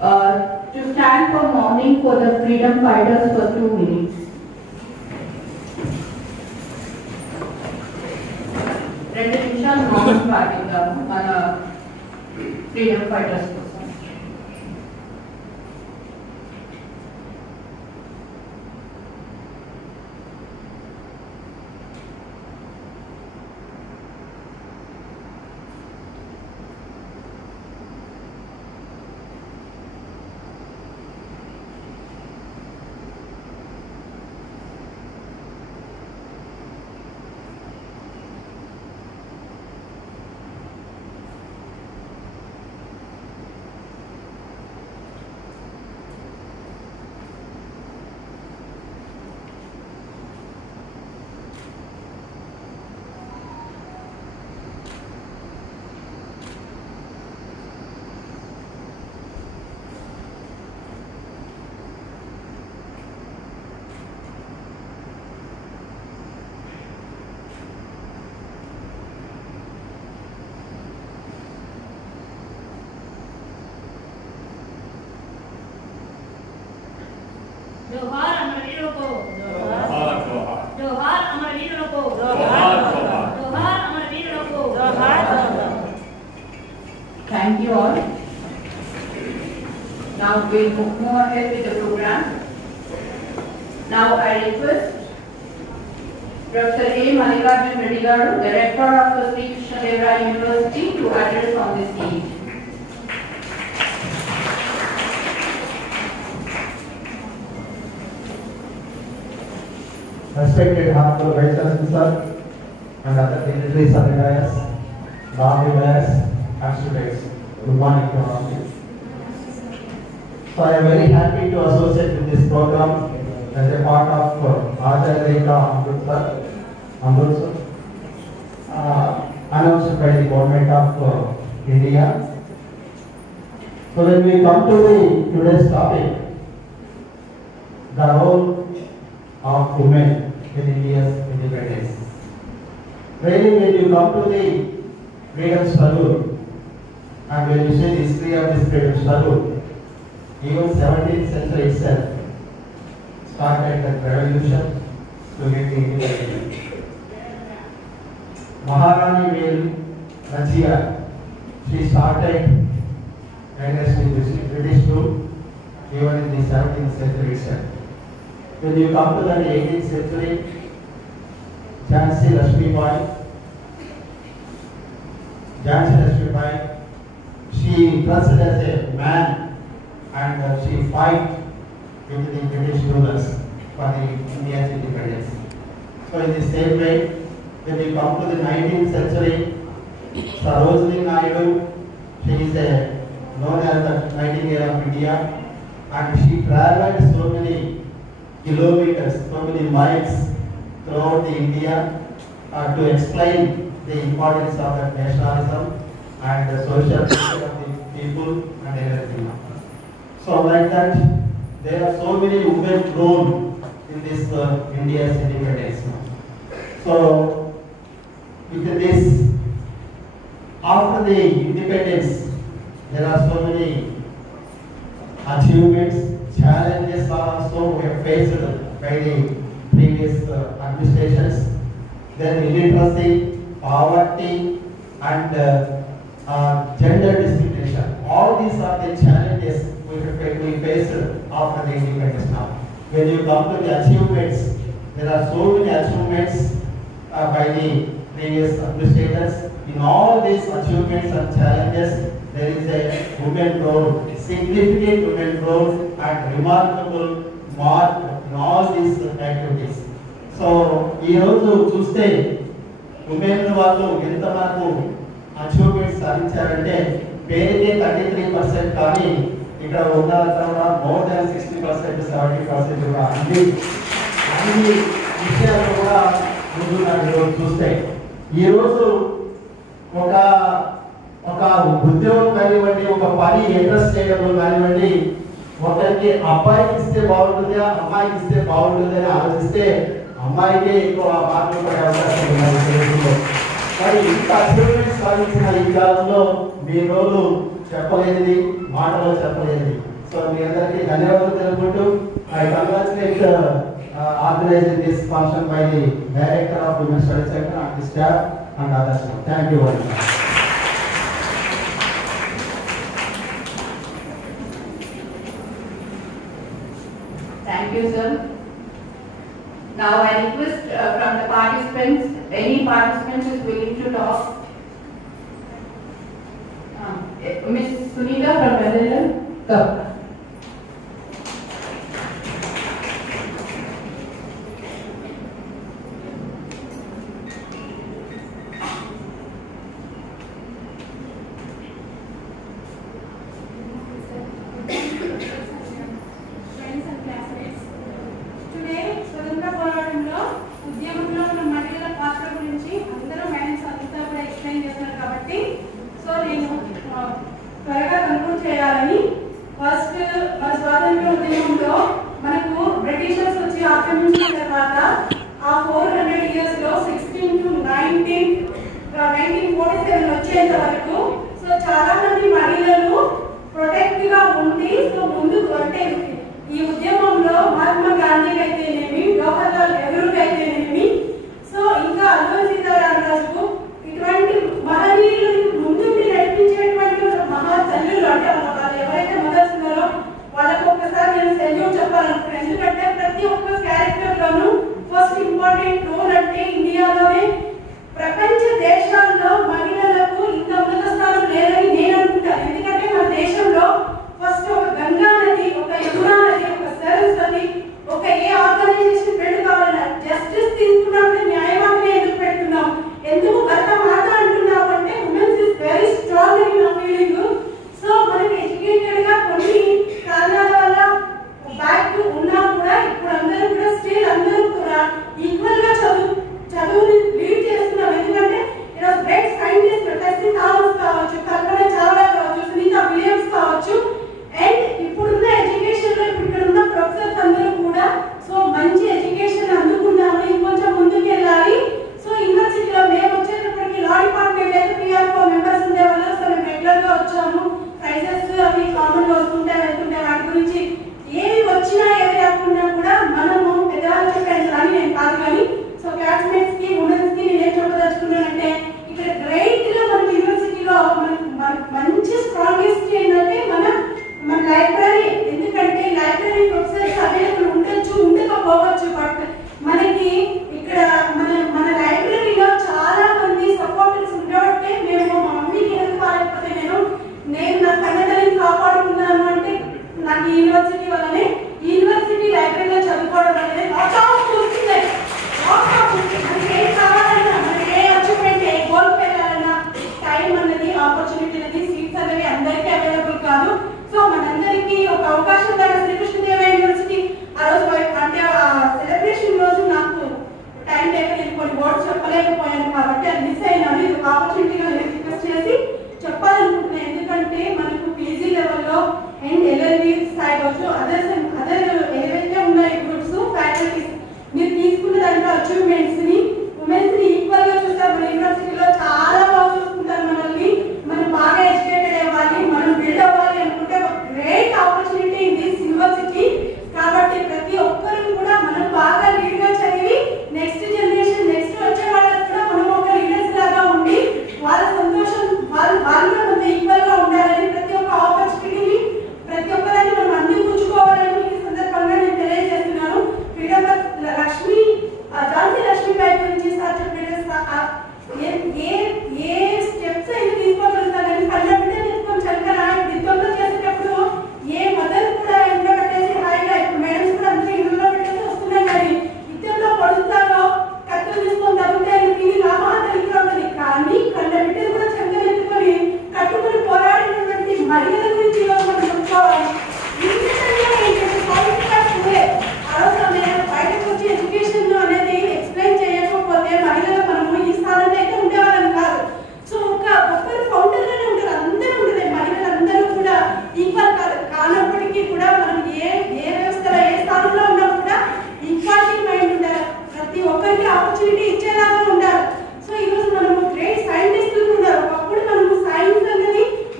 to stand for mourning for the freedom fighters for 2 minutes. రెండు నిమిషాలు మౌనం పాటిద్దాము మన ఫ్రీడమ్ ఫైటర్స్ కోసం. जोहार अमर वीरों को, जोहार जोहार, जोहार अमर वीरों को, जोहार जोहार, जोहार अमर वीरों को, जोहार जोहार. Thank you all. Now we'll move ahead with the program. Now I request Professor A. Mallikarjun Reddy Garu, Director of the Sri Krishnadevaraya University, to address on the stage. Respected Honorable Vice Chancellor Sir and other dignitaries of the dais, lovely guests and students, good morning to all of you. So I am very happy to associate with this program as a part of Acharya Amritsar, announced by the government of India. So when we come to the today's topic, the role of women in India's independence. Really, when you come to the freedom struggle and when you see the history of this freedom struggle, even 17th century itself started the revolution to get the independence. Maharani Veelu Nachiyar, she started against the British rule even in the 17th century itself. When you come to the 18th century, Jhansi Lakshmi Bai, she dressed as a man and she fight with the British rulers for the India's independence. So in the same way, when you come to the 19th century, Sarojini Naidu, she is known as the Nightingale of India, and she traveled so many kilometers, so many miles throughout the India to explain the importance of the nationalism and the social future of the people and everything. So like that, there are so many women grown in this India's independence. So with this, after the independence, there are so many achievements, challenges are also faced by the previous administrations. Then illiteracy, poverty, and gender discrimination. All these are the challenges we faced after the independence now. When you come to the achievements, there are so many achievements by the previous administrators. In all these achievements and challenges, there is a women role, significant women role and remarkable mark in all these activities. So, ఈ రోజు చూస్తే ఉమెన్ వాళ్ళు ఎంత మనకు అచీవ్మెంట్స్ సాధించారంటే పేరుకే 33% కానీ ఇక్కడ ఉన్న మోర్ దాన్ 60%, 70% కూడా అన్ని విషయాలు కూడా ముందున్నారు. చూస్తే ఈరోజు ఒక ఉద్యోగం కానివ్వండి, ఒక పని అడ్రస్ చేయడం కానివ్వండి, ఒకరికి అబ్బాయికి ఇస్తే బాగుంటుందా అమ్మాయికి ఇస్తే బాగుంటుంది అని ఆలోచిస్తే అమ్మాయికే ఎక్కువ మార్కులు పడే అవకాశం ఉన్నాయి. మరి ఇంత అచీవ్మెంట్స్ సాధించిన ఈ కాలంలో మీ రోజు చెప్పలేనిది మాటలో చెప్పలేనిది. సో మీ అందరికీ ధన్యవాదాలు తెలుపుకుంటూ I congratulate organising this function by the director of women study centre and the staff and others. Thank you very much. Thank you, sir. Now I request from the participants, any participant is willing to talk. Ms. Sunita from Maryland, come.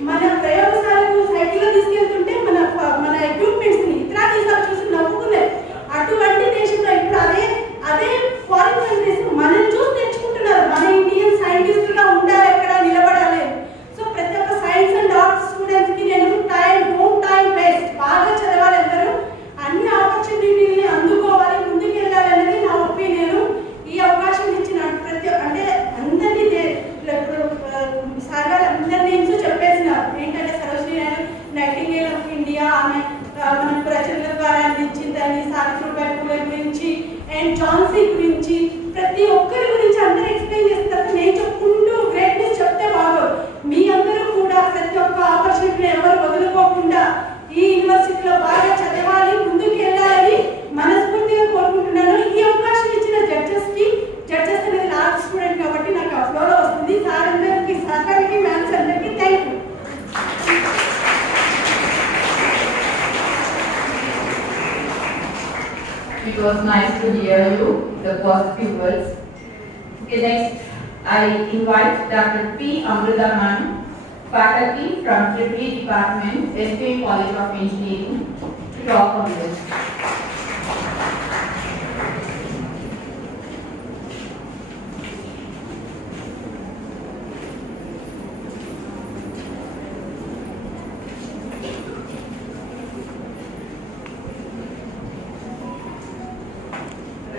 మన ప్రయోగశాల ఇండియా ఆమె మనకు రచనల ద్వారా అందించిందని, సావిత్రిబాయి పూలే గురించి అండ్ ఝాన్సీ గురించి ప్రతి ఒక్కరి గురించి అందరూ ఎక్స్ప్లెయిన్ చేస్తారు. నేను చెప్పుకుంటూ గ్రేట్నెస్ చెప్తే బాగోదు. మీ అందరూ కూడా ప్రతి ఒక్క ఆపర్చునిటీని ఎవరు వదులుకోకుండా ఈ యూనివర్సిటీలో బాగా చదవాలి, ముందుకు వెళ్ళాలని మనస్ఫూర్తిగా కోరుకుంటున్నాను. ఈ అవకాశం ఇచ్చిన జడ్జెస్ అనేది లాస్ట్ స్టూడెంట్ కాబట్టి నాకు ఆ ఫ్లోలో వస్తుంది. సార్ అందరికి, సార్కి, మ్యామ్స్ అందరికి thank you. It was nice to hear you, the positive words. Okay, next I invite Dr. P. Amrita Ma'am, faculty from EEE Department, SPM College of Engineering, to talk on this.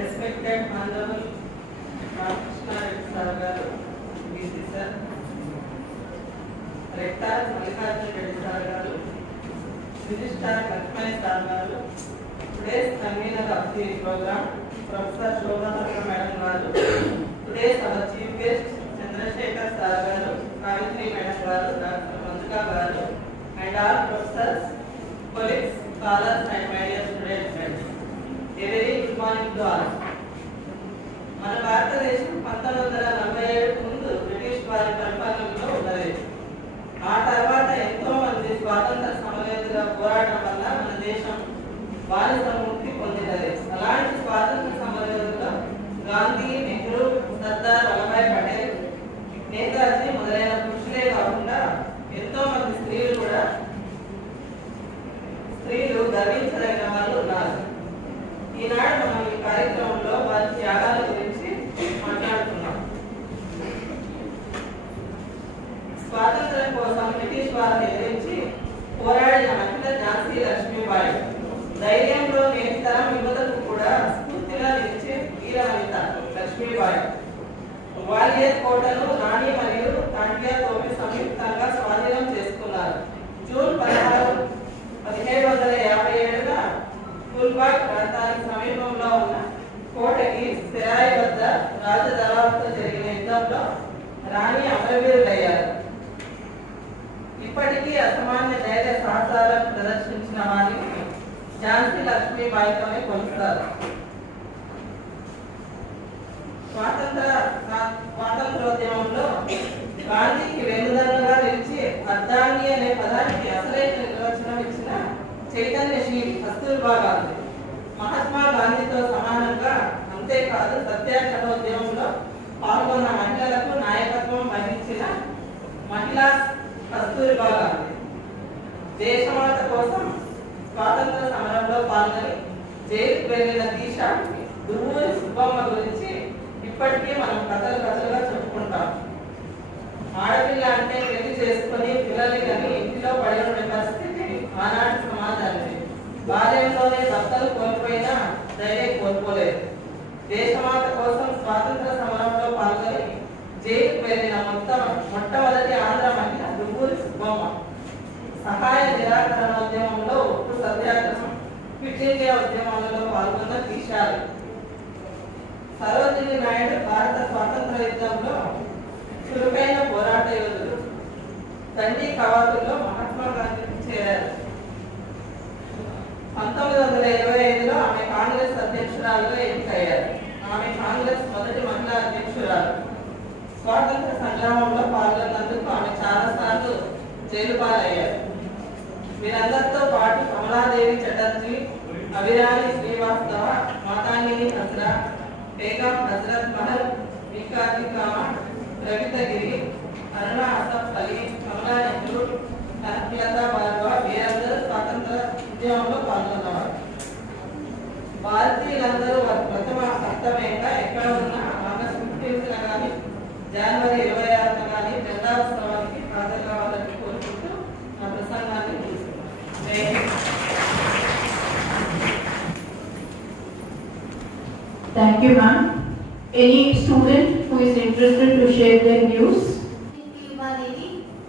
Respected Honorable Krishna Sir garu, VC Sir, Rector Mallikarjun Reddy Sir garu, Registrar Lakshmani Sir garu, today's convener of the program, Professor Shobha Madam garu, today's our chief guest Chandrasekhar Sir garu, Kavitri Madam garu, Dr. Manjuka garu, and all professors, colleagues, scholars, and my dear students. A very good morning to all. మన భారతదేశం 1947 ముందు బ్రిటిష్ వారి పరిపాలనలో ఉన్నది. ఆ తర్వాత ఎంతో మంది స్వాతంత్ర సమరయోధుల పోరాటం వల్ల మన దేశం బానిస ముక్తి పొందినది. అలాంటి స్వాతంత్ర సమరయోధులు గాంధీ, నెహ్రూ, సర్దార్ వల్లభాయ్ పటేల్, నేతాజీ మొదలైన పురుషులే కాకుండా ఎంతో మంది స్త్రీలు గర్వించదగిన వాళ్ళు ఉన్నారు. ఈనాడు మనం ఈ కార్యక్రమంలో వారి త్యాగాల గురించి మాట్లాడుతున్నాం. స్వాతంత్రం కోసం బ్రిటిష్ వారిని ఎదిరించి పోరాడిన మహిళ ఝాన్సీ లక్ష్మీబాయి, ధైర్యంలో నేటి తరం యువతకు కూడా స్ఫూర్తిగా నిలిచే వీరవనిత లక్ష్మీబాయి గ్వాలియర్ కోటను రాణి మరియు తాండ్యా తోమి సంయుక్తంగా స్వాధీనం చేసుకున్నారు. జూన్ 16, 1757 ఫుల్బాగ్ ప్రాంతానికి సమీపంలో ఉన్న కోటకి సిరాయి వద్ద రాజదళాలతో జరిగిన యుద్ధంలో రాణి అమరవీరులయ్యారు. ఇప్పటికీ అసామాన్య ధైర్య సాహసాలను ప్రదర్శించిన వారిని ఝాన్సీ లక్ష్మీబాయితోనే కొలుస్తారు. స్వాతంత్రోద్యమంలో గాంధీకి వెన్నుదన్నుగా నిలిచి అర్ధాంగి అనే పదానికి అసలైన నిర్వచనం ఇచ్చిన చైతన్యశీలి కస్తూర్బా గాంధీ మహాత్మా గాంధీతో సమానంగా, అంతేకాదు సత్యాగ్రహోద్యమంలో పాల్గొన్న మహిళలకు నాయకత్వం వహించిన మహిళా కస్తూర్బా గాంధీ దేశమాత కోసం స్వాతంత్ర సమరంలో పాల్గొని జైలుకు వెళ్లిన దీక్ష దువ్వూరి సుబ్బమ్మ గురించి ఇప్పటికీ మనం కథలుగా చెప్పుకుంటాం. ఆడపిల్ల అంటే పెళ్లి చేసుకుని పిల్లల్ని కానీ ఇంటిలో పడి ఉండే పరిస్థితి ఆనాటి సమాజానికి. బాల్యంలోనే భర్తలు కోల్పోయినా ధైర్యం కోల్పోలేదు. దేశమాత కోసం స్వాతంత్ర సమరంలో పాల్గొని జైలుకు వెళ్లిన మొట్టమొదటి ఆంధ్ర మహిళ దువ్వూరి సుబ్బమ్మ. సహాయ నిరాకరణోద్యమంలో ఉప్పు సత్యాగ్రహం, క్విట్ ఇండియా ఉద్యమాలలో పాల్గొన్న తీశారు. సరోజిని నాయుడు భారత స్వాతంత్ర యుద్ధంలో చురుకైన పోరాట యోధులు. దండి కవాతుల్లో మహాత్మా గాంధీకి చేరారు. 1925లో ఆమె కాంగ్రెస్ అధ్యక్షురాలుగా ఎన్నికయ్యారు. ఆమె కాంగ్రెస్ మొదటి మహిళా అధ్యక్షురాలు. స్వాతంత్ర సంగ్రామంలో పాల్గొన్నందుకు ఆమె చాలాసార్లు జైలు పాలయ్యారు. వీరందరితో పాటు కమలాదేవి చటర్జీ, అభిరాణి శ్రీవాస్తవ, మాతాంగిని హజ్రా, బేగం హజరత్ మహల్, వికాసి కామట్, రవితగిరి, అరుణ అసఫ్ అలీ, కమలా నెహ్రూ, కనకలతా బార్వా వీరందరూ స్వాతంత్ర ఉద్యమంలో పాల్గొన్నవారు. భారతీయులందరూ వారి ప్రథమ కర్తవ్యంగా ఎక్కడ ఉన్నా ఆగస్టు 15న కానీ జనవరి 26న కానీ జెండా ఉత్సవానికి హాజరు కావాలని కోరుకుంటూ నా ప్రసంగాన్ని ముగిస్తున్నాను. Thank you, ma'am. Any student who is interested to share their views?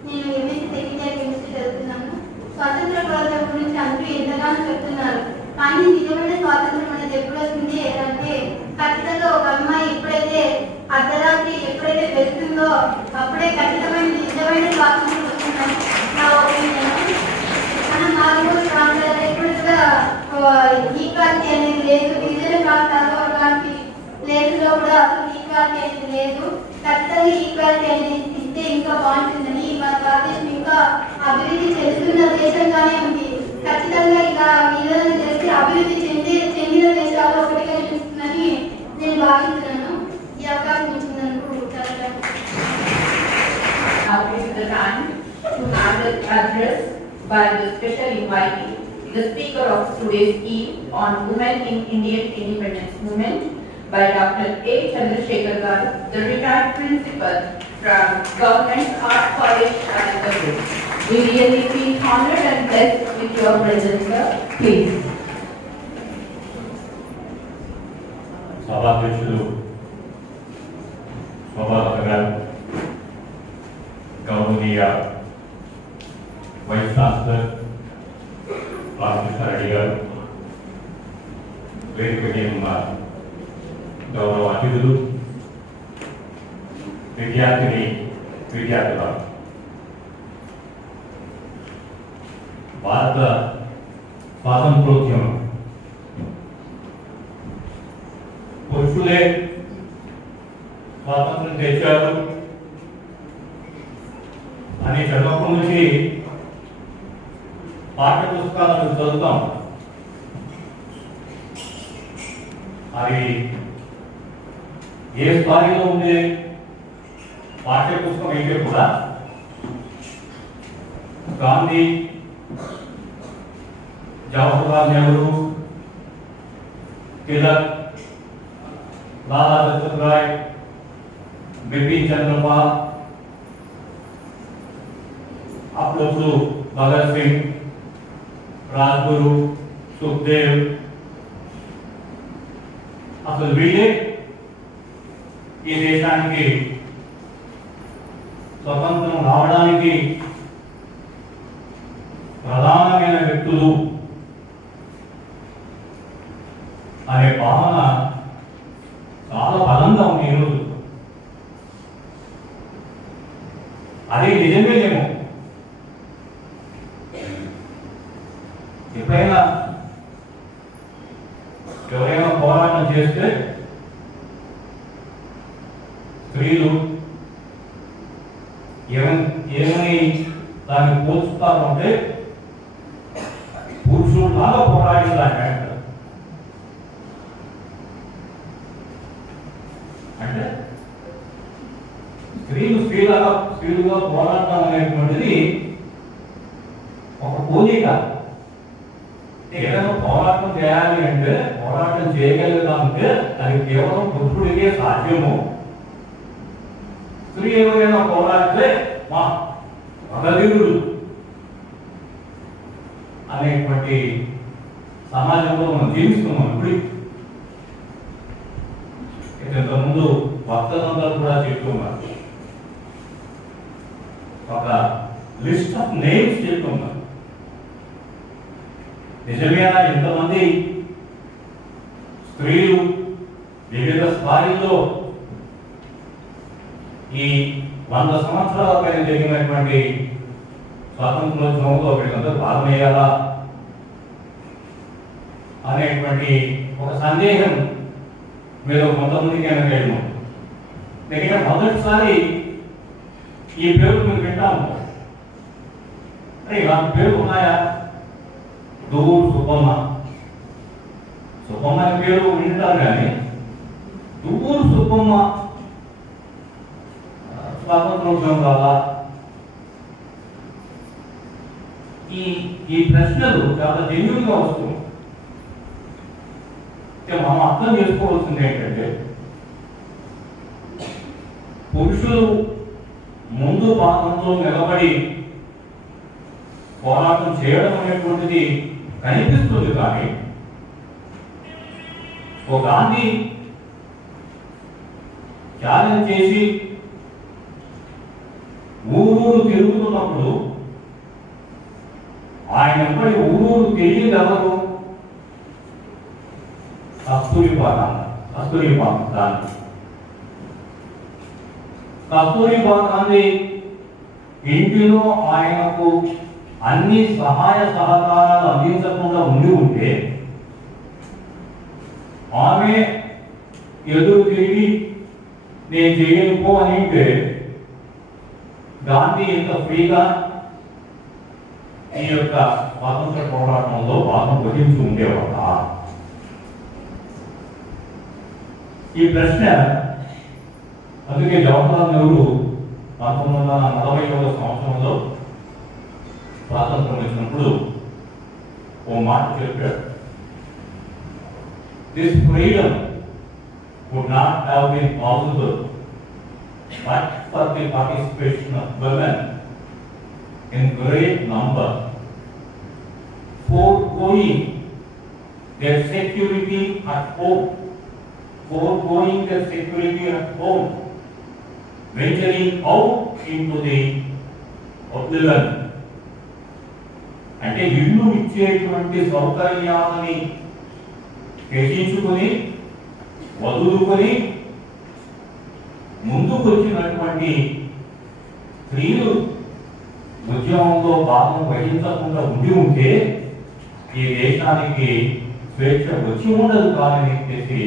నేను ఎంఎస్సీ సెకండ్ ఇయర్ కెమిస్ట్రీ చదువుతున్నాను. స్వాతంత్ర పోరాటం గురించి చెప్తున్నారు. కానీ నిజమైన స్వాతంత్రం అనేది ఎప్పుడు వస్తుంది అంటే ఖచ్చితంగా ఒక అమ్మాయి ఎప్పుడైతే అర్ధరాత్రి ఎప్పుడైతే వెళ్తుందో అప్పుడే ఖచ్చితమైన నిజమైన స్వాతంత్రం వస్తుందని నా ఒపీనియన్. మన నాలుగు ప్రాంతాలలో ఎప్పుడు కూడా ఈక్వాలిటీ అనేది లేదు. గిరిజన ప్రాంతాల్లో అలాంటి ప్లేస్లో కూడా అసలు ఈక్వాలిటీ అనేది లేదు. ఖచ్చితంగా ఈక్వాలిటీ అనేది ఇస్తే ఇంకా బాగుంటుందని, మన భారతదేశం ఇంకా అభివృద్ధి చెందుతున్న దేశంగానే ఉంది. ఖచ్చితంగా ఇలా వీళ్ళని చేసి అభివృద్ధి చెందిన దేశాల్లో ఒకటిగా నిలుస్తుందని నేను భావిస్తున్నాను. ఈ అవకాశం ఇచ్చినందుకు చాలా to have the address by the special invitee, the speaker of today's eve on women in Indian independence movement by Dr. A. Chandrasekhar Garu, the retired principal from Government Art College, Anantapur. We really feel honored and blessed with your presence, sir. Please. సభాధ్యక్షులు శోభాలత గారు, గౌరవనీయ వైస్ ఛాన్సలర్ రామకృష్ణారెడ్డి గారు, వేదికపై ఉన్న గౌరవ అతిథులు, విద్యార్థులు, భారత స్వాతంత్రోద్యమం పురుషులే స్వాతంత్రం తెచ్చారు అని చిన్నప్పటి నుంచి పాఠ్య పుస్తకాలను చదువుతాం. అది ఏ స్థాయిలో ఉండే పాఠ్య పుస్తకం అయితే కూడా గాంధీ, జవహర్లాల్ నెహ్రూ, తిలక్, లాలా లజపత్ రాయ్, బిపిన్ చంద్రపాల్, అప్పుడప్పుడు భగత్ సింగ్, రాజ్గురు, సుఖ్దేవ్, అసలు వీళ్ళే ఈ దేశానికి స్వతంత్రం రావడానికి ప్రధానమైన వ్యక్తులు అనే భావన చాలా బలంగా ఉంది ఈరోజు. అదే నిజమేనేమో. ఎప్పుడైనా ఎవరైనా పోరాటం చేస్తే స్త్రీలు ఏమని దాన్ని పోల్చుతారు అంటే పురుషుడు లాగా పోరాడించాలి అంటే స్త్రీలుగా పోరాటం అనేటువంటిది ఒక పోలిక. ఏదైనా పోరాటం చేయాలి అంటే, పోరాటం చేయగలుగుతామంటే అది కేవలం పురుషుడికే సాధ్యము. స్త్రీ ఎవరైనా పోరాడితే మా మగధీరుడు అనేటువంటి సమాజంలో మనం జీవిస్తున్నాం. ఇప్పుడు ఇంతకుముందు భక్తులందరూ కూడా చెప్తున్నారు, ఒక లిస్ట్ ఆఫ్ నేమ్స్ చెప్తున్నారు. నిజమేనా ఎంతమంది స్త్రీలు వివిధ స్థాయిల్లో ఈ 100 సంవత్సరాల పైన జరిగినటువంటి స్వాతంత్రోద్యమంలో వీళ్ళందరూ భాగమయ్యారా అనేటువంటి ఒక సందేహం మీరు కొంతమందికి వెనకేయడం. దగ్గర మొదటిసారి ఈ పేరు మీరు వింటాము. ఇలాంటి పేరు ఉన్నాయా? దువ్వూరు సుబ్బమ్మ. సుబ్బమ్మ అనే పేరు వింటారు కానీ దువ్వూరు సుబ్బమ్మ స్వాతంత్రోద్యమం వల్ల ఈ ప్రశ్నలు చాలా జెన్యూన్గా వస్తుంది. మనం అర్థం చేసుకోవాల్సింది ఏంటంటే, పురుషులు ముందు భాగంలో నిలబడి పోరాటం చేయడం అనేటువంటిది కనిపిస్తుంది. కానీ ఓ గాంధీ త్యాగం చేసి ఊరూరు తిరుగుతున్నప్పుడు ఆయన ఎప్పటి ఊరూరు తెలియదు ఎవరు కస్తూరిబా గాంధీ ఇంటిలో ఆయనకు అన్ని సహాయ సహకారాలు అందించకుండా ఉంటే ఆమె ఎదురు తిరిగి నేను చేయనుకో అని అంటే గాంధీ ఎంత ఫ్రీగా ఈ యొక్క స్వాతంత్ర పోరాటంలో భాగం వహించి ఉండేవాళ్ళ? ఈ ప్రశ్న అందుకే జవహర్లాల్ నెహ్రూ 1941 సంవత్సరంలో స్వాతంత్రం వచ్చినప్పుడు ఓ మాట చెప్పాడు. This freedom would not have been possible but for the participation of women in great number, foregoing their security at home, venturing out into the oblivion. అంటే ఇల్లు ఇచ్చేటువంటి సౌకర్యాలని త్యజించుకొని వదులుకొని ముందుకు వచ్చినటువంటి స్త్రీలు ఉద్యమంలో భాగం వహించకుండా ఉంటే ఈ దేశానికి స్వేచ్ఛ వచ్చి ఉండదు కాదని చెప్పేసి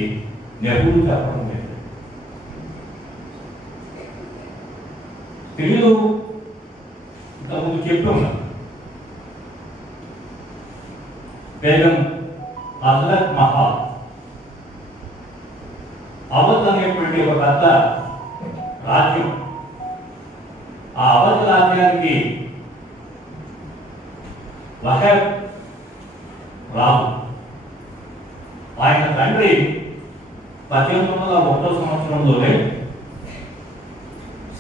నెహ్రూ చెప్పడం లేదు. స్త్రీలు ఇంతకుముందు చెప్తున్నారు. బేగం హజరత్ మహల్ అవధ్ అనేటువంటి ఒక పెద్ద రాజ్యం. ఆ అవధ్ రాజ్యానికి వహబ్ రాజు. ఆయన తండ్రి 1801 సంవత్సరంలోనే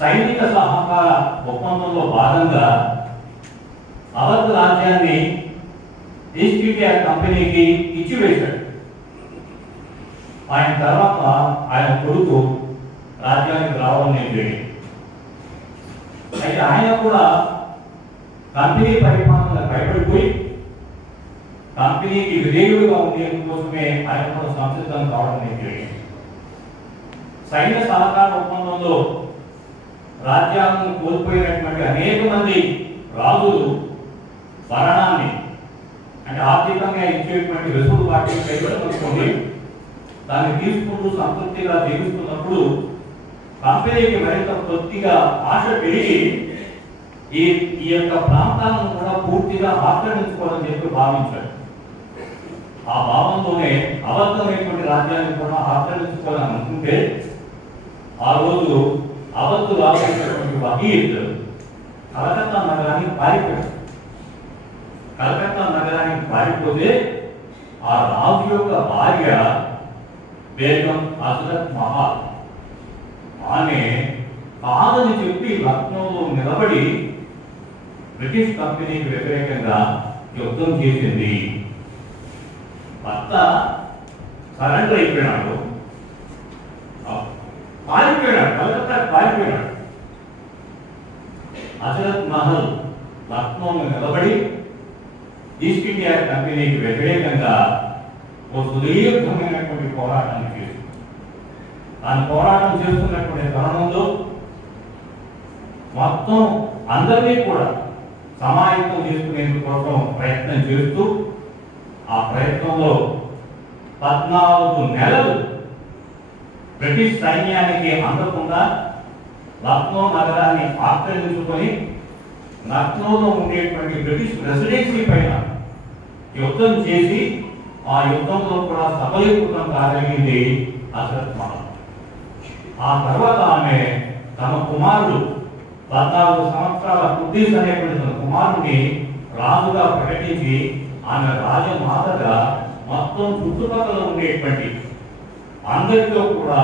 సైనిక సహకార ఒప్పందంలో భాగంగా అవధ్ రాజ్యాన్ని ఈస్ట్ ఇండియా కంపెనీకి ఇచ్చివేశాడు. ఆయన తర్వాత ఆయన కొడుకు రాజ్యానికి రావాలని జరిగింది. అయితే ఆయన కూడా కంపెనీ పరిపాలన భయపడిపోయి కంపెనీకి విధేయుడుగా ఉండేందుకోసమే ఆయన కూడా సంసిద్ధం కావడం జరిగింది. సైన్య సహకార ఒప్పందంలో రాజ్యాలను కోల్పోయినటువంటి అనేక మంది రాజులు మరణాన్ని అంటే ఆర్థికంగా ఇచ్చేటువంటి వెసులుబాటుని కైగొట్టుకొని దాన్ని తీసుకుంటూ సంతృప్తిగా జీవిస్తున్నప్పుడు కంపెనీకి మరింత కొద్దిగా ఆశ పెరిగి ఈ యొక్క ప్రాంతాలను కూడా పూర్తిగా ఆక్రమించుకోవాలని చెప్పి భావించాడు. ఆ భావంతోనే అవద్ధమైనటువంటి రాజ్యాన్ని కూడా ఆక్రమించుకోవాలని అనుకుంటే ఆ రోజు అవధ్ రాజైనటువంటి వహీద్ కలకత్తా నగరానికి పారిపోయాడు. కలకత్తా నగరానికి పారిపోతే ఆ రాజు యొక్క భార్య బేగం హజరత్ మహల్ ఆమె కాదని చెప్పి లక్నోలో నిలబడి బ్రిటిష్ కంపెనీకి వ్యతిరేకంగా యుద్ధం చేసింది. భర్త సరెండర్ అయిపోయినాడు, పారిపోయినాడు, కలకత్తాకి పారిపోయినాడు. హజరత్ మహల్ లక్నోలో నిలబడి ఈస్ట్ ఇండియా కంపెనీకి వ్యతిరేకంగా ఒక సుదీర్ఘమైనటువంటి పోరాటాన్ని చేస్తుంది. దాని పోరాటం చేస్తున్నటువంటి తరుణంలో మొత్తం అందరినీ కూడా సమాయత్తం చేసుకునేందుకోసం ప్రయత్నం చేస్తూ ఆ ప్రయత్నంలో 14 నెలలు బ్రిటిష్ సైన్యానికి అందకుండా లక్నో నగరాన్ని ఆక్రమించుకొని లక్నోలో ఉండేటువంటి బ్రిటిష్ రెసిడెన్సీ పైన యుద్ధం చేసి ఆ యుద్ధంలో కూడా సఫలీకృతం కాగలిగింది హజరత్ మహల్. ఆ తర్వాత ఆమె తమ కుమారుడు 14 సంవత్సరాల కుద్దీస్ అనేటువంటి తన కుమారుడిని రాజుగా ప్రకటించి ఆమె రాజమాతగా మొత్తం చుట్టుపక్కల ఉండేటువంటి అందరితో కూడా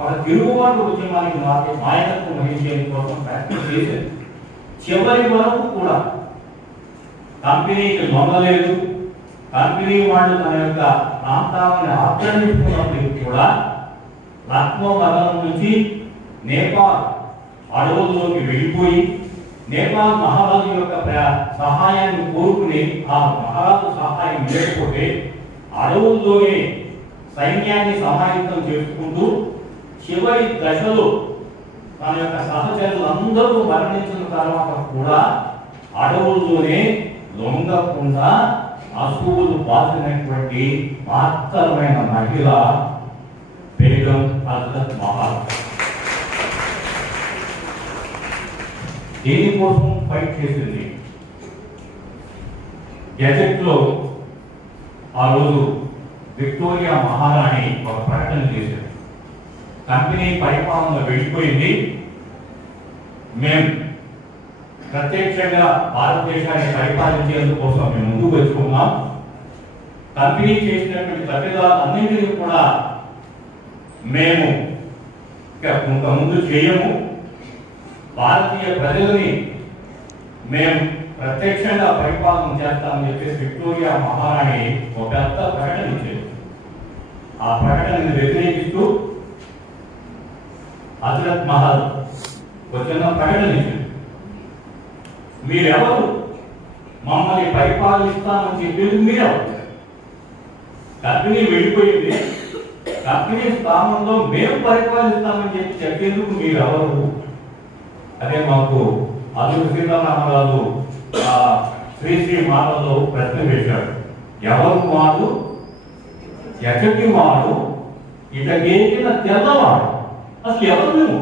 ఒక తిరుగుబాటు ఉద్యమానికి నాయకత్వం వహించేందుకోసం ప్రయత్నం చేసేది. చివరి వరకు కూడా కంపెనీకి లొంగలేదు. కంపెనీ వాళ్ళు తన యొక్క ప్రాంతాలను ఆక్రమించుకున్నప్పటికీ కూడా లక్నో నగరం నుంచి నేపాల్ అడవుల్లోకి వెళ్ళిపోయి నేపాల్ మహారాజు యొక్క సహాయాన్ని కోరుకుని ఆ మహారాజు సహాయం లేకపోతే అడవుల్లోనే సైన్యాన్ని సమాహితం చేసుకుంటూ చివరి దశలో తన యొక్క సహచరులందరూ మరణించిన తర్వాత కూడా అడవుల్లోనే లొంగకుండా అసూలు బాసినటువంటి మాత్రమైన మహిళ బేగం హజరత్ మహల్. దేనికోసం ఫైట్ చేసింది? గెజెట్ లో ఆ రోజు విక్టోరియా మహారాణి ఒక ప్రకటన చేశారు. కంపెనీ పరిపాలన వెళ్ళిపోయింది, మేము ప్రత్యక్షంగా భారతదేశాన్ని పరిపాలించేందుకోసం మేము ముందుకు వచ్చుకున్నాం. కంపెనీ చేసినటువంటి తప్పిదాలన్నింటినీ కూడా మేము ముందు చేయము. భారతీయ ప్రజలని మేము ప్రత్యక్షంగా పరిపాలన చేస్తామని చెప్పేసి విక్టోరియా మహారాణి ఒక పెద్ద ప్రకటన ఇచ్చారు. ఆ ప్రకటనని వ్యతిరేకిస్తూ హజరత్ మహల్ వచ్చిన ప్రకటన ఇచ్చారు. మీరెవరు మమ్మల్ని పరిపాలిస్తామని చెప్పేది మీరెవరు? కంపెనీ వెళ్ళిపోయింది, కంపెనీ స్థానంలో మేము పరిపాలిస్తామని చెప్పేందుకు మీరెవరు? అదే మాకు అల్లూరి సీతారామరాజు శ్రీ మాటలో ప్రశ్న వేశాడు. ఎవరు వాడు? ఎక్కడికి వాడు? ఇటకేసిన తెల్లవాడు. అసలు ఎవరు నువ్వు?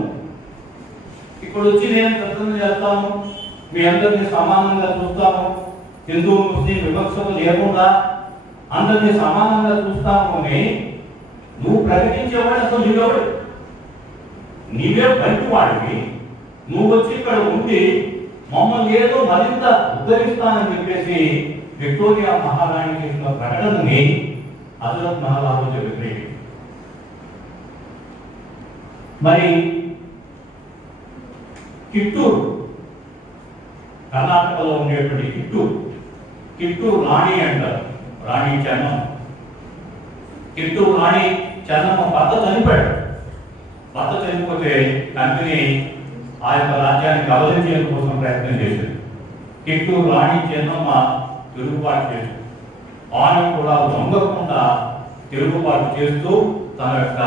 ఇక్కడ వచ్చి నేను ప్రశ్న చేస్తాను, మీ అందరినీ సమానంగా చూస్తాము, హిందూ ముస్లిం వివక్షలు లేకుండా అందరినీ సమానంగా చూస్తాము అని నువ్వు ప్రకటించేవాడు. అసలు నువ్వెవడు? నీవే బయట వాడివి. నువ్వు వచ్చి ఇక్కడ ఉండి మమ్మల్ని ఏదో మరింత ఉద్ధరిస్తానని చెప్పేసి విక్టోరియా మహారాణి చేసిన ప్రకటనని హజరత్ మహల్ ఆ రోజు వ్యతిరేకి. మరి కిట్టూరు, కర్ణాటకలో ఉండేటువంటి కిట్టూరు రాణి అంటారు, రాణి చెన్నమ్మ. కిట్టూరు రాణి చెన్నమ్మ భర్త చనిపోయాడు. భర్త చనిపోతే కంపెనీ ఆ యొక్క రాజ్యాన్ని కబలించేందుకోసం ప్రయత్నం చేసింది. కిట్టూరు రాణి చెన్నమ్మ తిరుగుబాటు చేసింది. ఆమె కూడా దొంగకుండా తిరుగుబాటు చేస్తూ తన యొక్క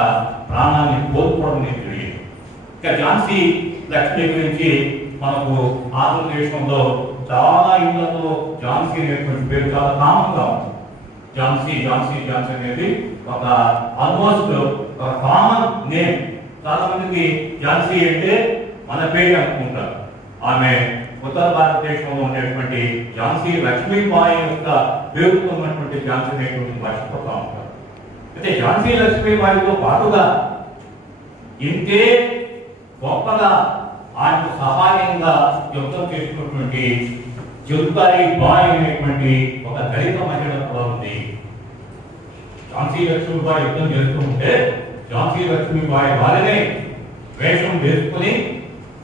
ప్రాణాన్ని కోల్పోవడం జరిగింది. ఇక ఝాన్సీ లక్ష్మి గురించి మనకు ఆంధ్రదేశంలో చాలా ఇళ్లలో ఝాన్సీ అనేటువంటి పేరు చాలా కామన్గా ఉంది. ఝాన్సీ అనేది ఒక ఆల్మోస్ట్ ఒక కామన్ నేమ్. చాలా మందికి ఝాన్సీ అంటే మన పేరు అనుకుంటారు. ఆమె ఉత్తర భారతదేశంలో ఉండేటువంటి ఝాన్సీ లక్ష్మీబాయి యొక్క పేరుతో ఉన్నటువంటి ఝాన్సీ అనేటువంటి మర్చిపోతా ఉంటారు. అయితే ఝాన్సీ లక్ష్మీబాయితో పాటుగా ఇంతే గొప్పగా ఆయనకు సహాయంగా యుద్ధం చేసినటువంటి జుల్కారీ బాయ్ అనేటువంటి ఒక దళిత మహిళ కూడా ఉంది. ఝాన్సీ లక్ష్మీబాయి యుద్ధం చేస్తూ ఉంటే ఝాన్సీ లక్ష్మీబాయి వారినే వేషం వేసుకుని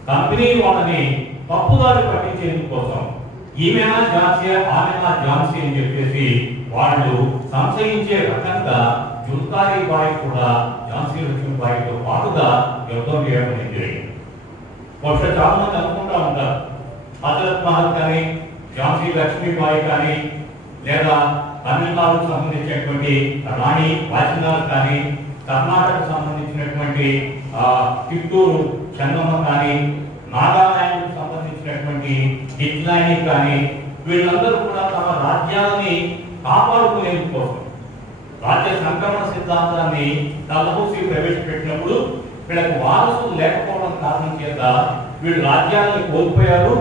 కంపెనీ వాళ్ళని తప్పుదారి పట్టించేందుకోసం ఈమెనా ఝాన్సీ ఆమెనా ఝాన్సీ అని చెప్పేసి వాళ్ళు సంశయించే రకంగా జుల్కారీ బాయ్ కూడా ఝాన్సీ లక్ష్మీబాయితో పాటుగా యుద్ధం చేయడం జరిగింది. బహుశా చాలా మంది అనుకుంటా ఉంటారు హజరత్ మహల్ కానీ ఝాన్సీ లక్ష్మీబాయి కానీ లేదా తమిళనాడుకు సంబంధించినటువంటి రాణి వాచినాల్ కానీ కర్ణాటకకు సంబంధించినటువంటి కిట్టూరు చెన్నమ్మ కానీ నాగాలాండ్కు సంబంధించినటువంటి హిట్లైని కానీ వీళ్ళందరూ కూడా తమ రాజ్యాలని కాపాడుకునేందుకోసం రాజ్య సంక్రమణ సిద్ధాంతాన్ని తలహూసి ప్రవేశపెట్టినప్పుడు వీళ్ళకు వారసులు లేకపోవడం కారణం చేత వీళ్ళు రాజ్యాలని కోల్పోయారు.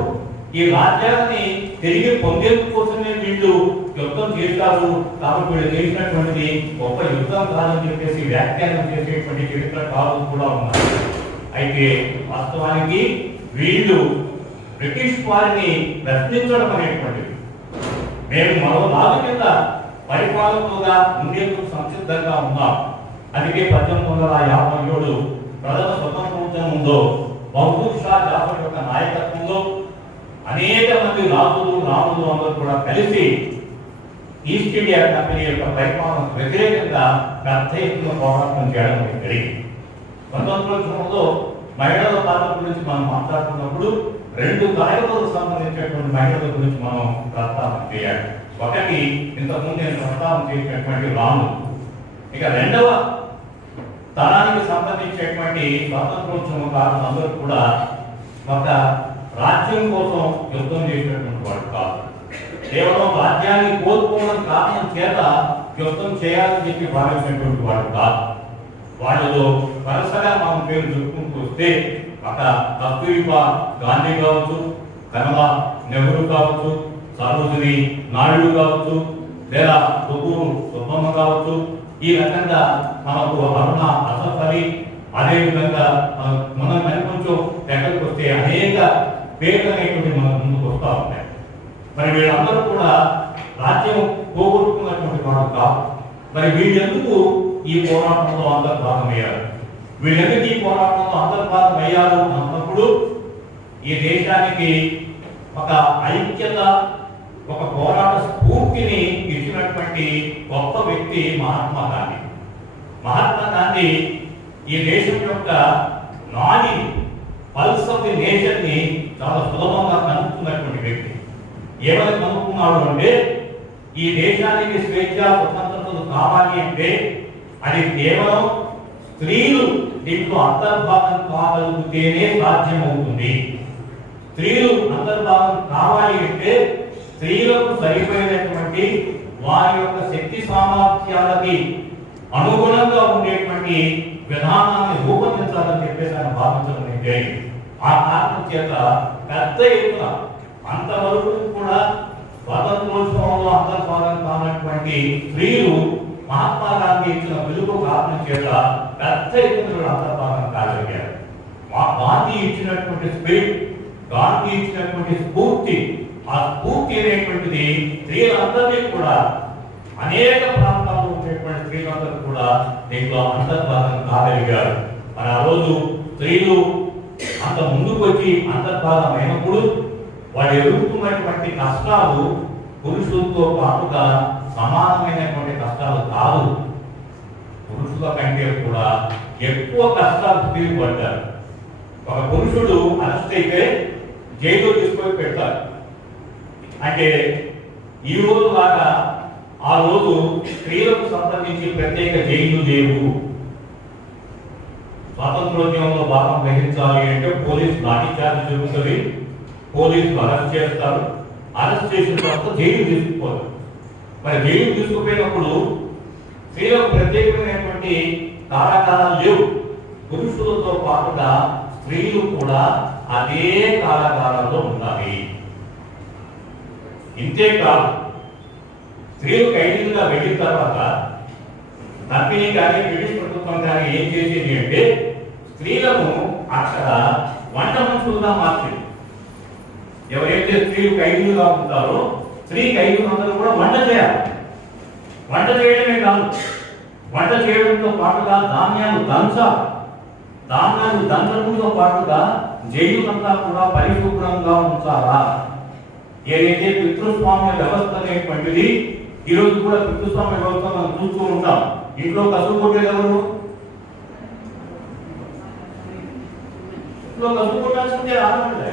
ఈ రాజ్యాలని తిరిగి పొందేందుకోసమే వీళ్ళు యుద్ధం చేశారు. కాబట్టి వీళ్ళు చేసినటువంటిది గొప్ప యుద్ధం కాదని చెప్పేసి వ్యాఖ్యానం చేసేటువంటి చరిత్రకారులు కూడా ఉన్నారు. అయితే వాస్తవానికి వీళ్ళు బ్రిటిష్ వారిని ప్రశ్నించడం అనేటువంటిది, మేము మరో నాలుగు కింద పరిపాలకులుగా ఉండేందుకు సంసిద్ధంగా ఉన్నాం. అందుకే 1857 ప్రథమ స్వతంత్ర ఉద్యమంలో మహబూబ్ షా జాఫర్ యొక్క నాయకత్వంలో అనేక మంది రాములు అందరూ కూడా కలిసి ఈస్ట్ ఇండియా కంపెనీ యొక్క పరిపాలనకు వ్యతిరేకంగా పెద్ద ఎత్తున పోరాటం చేయడం జరిగింది. స్వతంత్రోద్యమంలో మహిళల పాత్ర గురించి మనం మాట్లాడుతున్నప్పుడు 2 తరగతులకు సంబంధించినటువంటి మహిళల గురించి మనం ప్రస్తావన చేయాలి. ఒకటి ఇంతకుముందు నేను ప్రస్తావన చేసినటువంటి ఇక రెండవ తరానికి సంబంధించేటువంటి స్వాతంత్రోద్యమకారులందరూ కూడా ఒక రాజ్యం కోసం యుద్ధం చేసినటువంటి వాడు కాదు. కేవలం రాజ్యాన్ని కోల్పోవడం కారణం చేత యుద్ధం చేయాలని చెప్పి భావించినటువంటి వాడు కాదు. వాళ్ళలో వరుసగా మనం పేరు చెప్పుకుంటూ వస్తే ఒక కస్తూరిబా గాంధీ కావచ్చు, కమలా నెహ్రూ కావచ్చు, సరోజిని నాయుడు కావచ్చు, లేదా తుగూరు సుబ్బమ్మ కావచ్చు. ఈ రకంగా మనకు అరుణ అసఫ్ అలీ, అదేవిధంగా మనం కొంచెం ఎక్కడికి వస్తే అనేక పేర్లు అనేటువంటి మన ముందుకు వస్తూ ఉంటాయి. మరి వీళ్ళందరూ కూడా రాజ్యం పోగొట్టుకున్నటువంటి వాడు కాదు. మరి వీళ్ళెందుకు ఈ పోరాటంలో అంతర్భాగమయ్యారు? వీళ్ళెందుకు ఈ పోరాటంలో అంతర్భాగమయ్యారు అన్నప్పుడు ఈ దేశానికి ఒక ఐక్యత, ఒక పోరాట స్ఫూర్తిని ఇచ్చినటువంటి గొప్ప వ్యక్తి మహాత్మా గాంధీ. మహాత్మా గాంధీ ఈ దేశం యొక్క నాడి, పల్స్ ఆఫ్ ది నేషన్ ని చాలా సులభంగా కనుక్కున్నటువంటి వ్యక్తి. ఏమని కనుక్కున్నాడు అంటే, ఈ దేశానికి స్వేచ్ఛ స్వతంత్రతలు కావాలి అంటే అది కేవలం స్త్రీలు దీంట్లో అంతర్భాగం కాగలిగితేనే సాధ్యమవుతుంది. స్త్రీలు అంతర్భాగం కావాలి అంటే స్త్రీలకు సరిపోయినటువంటి వారి యొక్క శక్తి సామర్థ్యాలకి అనుగుణంగా ఉండేటువంటి విధానాన్ని రూపొందించాలని చెప్పేసి ఆయన భావించడం జరిగింది. ఆ కారణం చేత పెద్ద ఎత్తున అంతవరకు కూడా స్వాతంత్రోత్సవంలో అంతర్భాగం కానటువంటి స్త్రీలు మహాత్మా గాంధీ ఇచ్చిన పిలుపు కారణం చేత పెద్ద ఎత్తున అంతర్భాగం కాగలిగారు. గాంధీ ఇచ్చినటువంటి స్పిరిట్, గాంధీ ఇచ్చినటువంటి స్ఫూర్తి, ఆ స్ఫూర్తి అనేటువంటిది స్త్రీలందరినీ కూడా, అనేక ప్రాంతాల్లో ఉండేటువంటి స్త్రీలందరూ కూడా దీంట్లో అంతర్భాగం కాగలిగారు. మరి ఆ రోజు స్త్రీలు అంత ముందుకు వచ్చి అంతర్భాగం అయినప్పుడు వాళ్ళు ఎదుర్కొన్నటువంటి కష్టాలు పురుషులతో పాటుగా సమానమైనటువంటి కష్టాలు కాదు. పురుషుల కంటే కూడా ఎక్కువ కష్టాలు స్త్రీలు పడ్డారు. ఒక పురుషుడు అరెస్ట్ అయితే జైలు తీసుకొని పెడతారు. అంటే ఈ రోజు లాగా ఆ రోజు స్త్రీలకు సంబంధించి ప్రత్యేక జైలు లేవు. స్వాతంత్రోద్యమంలో భాగం గ్రహించాలి అంటే పోలీసు లాఠీ చార్జ్ జరుగుతుంది, పోలీసులు అరెస్ట్ చేస్తారు, అరెస్ట్ చేసిన తర్వాత జైలు తీసుకుపోతారు. మరి జైలు తీసుకుపోయినప్పుడు స్త్రీలకు ప్రత్యేకమైనటువంటి కారాగారాలు లేవు. పురుషులతో పాటుగా స్త్రీలు కూడా అదే కారాగారాల్లో ఉండాలి. ఇంతేకాదు, స్త్రీలు ఖైదీలుగా వెళ్ళిన తర్వాత కంపెనీ కానీ బ్రిటిష్ ప్రభుత్వం కానీ ఏం చేసేది అంటే స్త్రీలను అక్కడ వంట మనుషులుగా మార్చింది. ఎవరైతే స్త్రీలు ఖైదీలుగా ఉంటారో స్త్రీ ఖైదీలందరూ కూడా వంట చేయాలి. వంట చేయడమే కాదు, వంట చేయడంతో పాటుగా ధాన్యాలు దంచడంతో పాటుగా జైలులంతా కూడా పరిశుభ్రంగా ఉంచాలా. ఏదైతే పితృస్వామ్య వ్యవస్థ అనేటువంటిది ఈ రోజు కూడా పితృస్వామ్య వ్యవస్థ మనం చూస్తూ ఉంటాం. ఇంట్లో కసువు కొట్టేది ఎవరు? ఇంట్లో కసువు కొట్టాల్సిందే ఆడవాళ్ళే,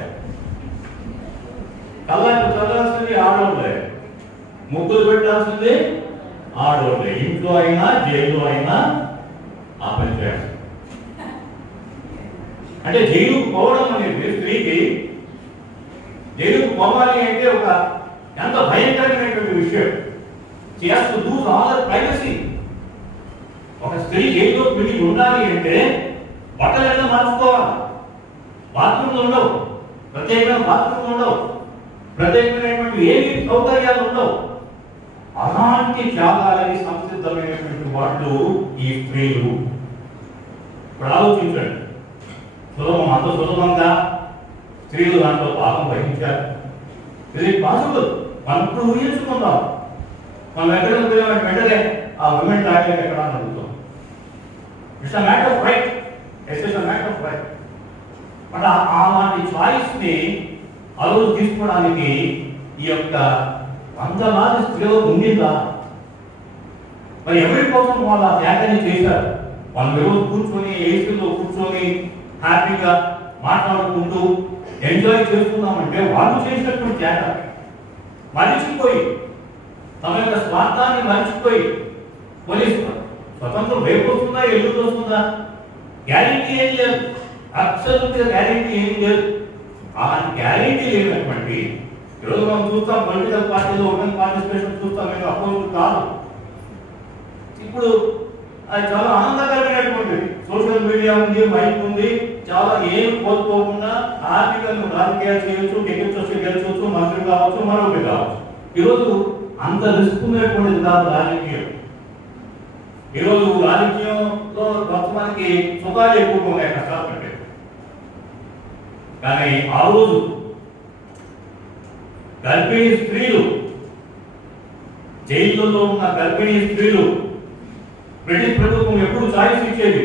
కళ్ళకు చల్లాల్సింది ఆడవాళ్ళే, ముగ్గులు పెట్టాల్సింది ఆడవాళ్ళే. ఇంట్లో అయినా జైల్లో అయినా ఆ పని చేయాలి. అంటే జైలుకు పోవడం అనేది స్త్రీకి, జైలుకు పోవాలి అంటే ఒక ఎంత భయంకరమైనటువంటి విషయం. She has to lose all her privacy. ఒక స్త్రీ జైల్లో పిల్లి ఉండాలి అంటే బట్టలైనా మార్చుకోవాలి. బాత్రూమ్లు ఉండవు, ప్రత్యేకమైన బాత్రూమ్లు ఉండవు, ప్రత్యేకమైనటువంటి ఏమి సౌకర్యాలు ఉండవు. అలాంటి త్యాగాలని సంసిద్ధమైనటువంటి వాళ్ళు ఈ స్త్రీలు. ఇప్పుడు ఆలోచించండి, అంత సులభంగా స్త్రీలు దాంట్లో భాగం వహించారు. ఇది పాసిబుల్. మనం ఇప్పుడు ఊహించుకుందాం. మనం ఎక్కడికి పోయిన వెంటనే ఆ ఉమెన్ టాయిలెట్ ఎక్కడ అని అడుగుతాం. It's a matter of right. It's a matter of right. But అలాంటి చాయిస్ ని ఆ రోజు తీసుకోవడానికి ఈ యొక్క వందలాది స్త్రీలు ఉండిందా? మరి ఎవరి కోసం వాళ్ళు ఆ త్యాగాన్ని చేశారు? వాళ్ళు రోజు కూర్చొని ఏసీలో కూర్చొని హ్యాపీగా మాట్లాడుకుంటూ ఎంజాయ్ చేసుకుందామంటే వాళ్ళు చేసినటువంటి త్యాగం మరిచిపోయి, తమ యొక్క స్వార్థాన్ని మరిచిపోయి, పోలీసు స్వతంత్రం రేపు వస్తుందా, ఎల్లుండి వస్తుందా? గ్యారెంటీ ఏం లేదు, అబ్సల్యూట్గా గ్యారెంటీ ఏం లేదు. అలాంటి గ్యారెంటీ లేనటువంటి ఈరోజు మనం చూస్తాం పొలిటికల్ పార్టీలో ఉమెన్ పార్టిసిపేషన్ చూస్తాం, మేము అపోజ్ కాదు. ఇప్పుడు అది చాలా ఆనందకరమైనటువంటిది. సోషల్ మీడియా ఉంది, మైక్ ఉంది, చాలా ఏం కోల్పోకుండా ఆర్థికంగా రాజకీయాలు చేయొచ్చు, టికెట్స్ వస్తే గెలిచవచ్చు, మంత్రి కావచ్చు, మరొకటి కావచ్చు. ఈరోజు అంత రిస్క్ ఉన్నటువంటిది కాదు రాజకీయం. ఈరోజు రాజకీయంలో కొంతమందికి సుఖాలు ఎక్కువగా ఉన్నాయి కష్టాలు కంటే. కానీ ఆ రోజు గర్భిణీ స్త్రీలు, జైళ్ళలో ఉన్న గర్భిణీ స్త్రీలు బ్రిటిష్ ప్రభుత్వం ఎప్పుడు ఛాయిస్ ఇచ్చేది,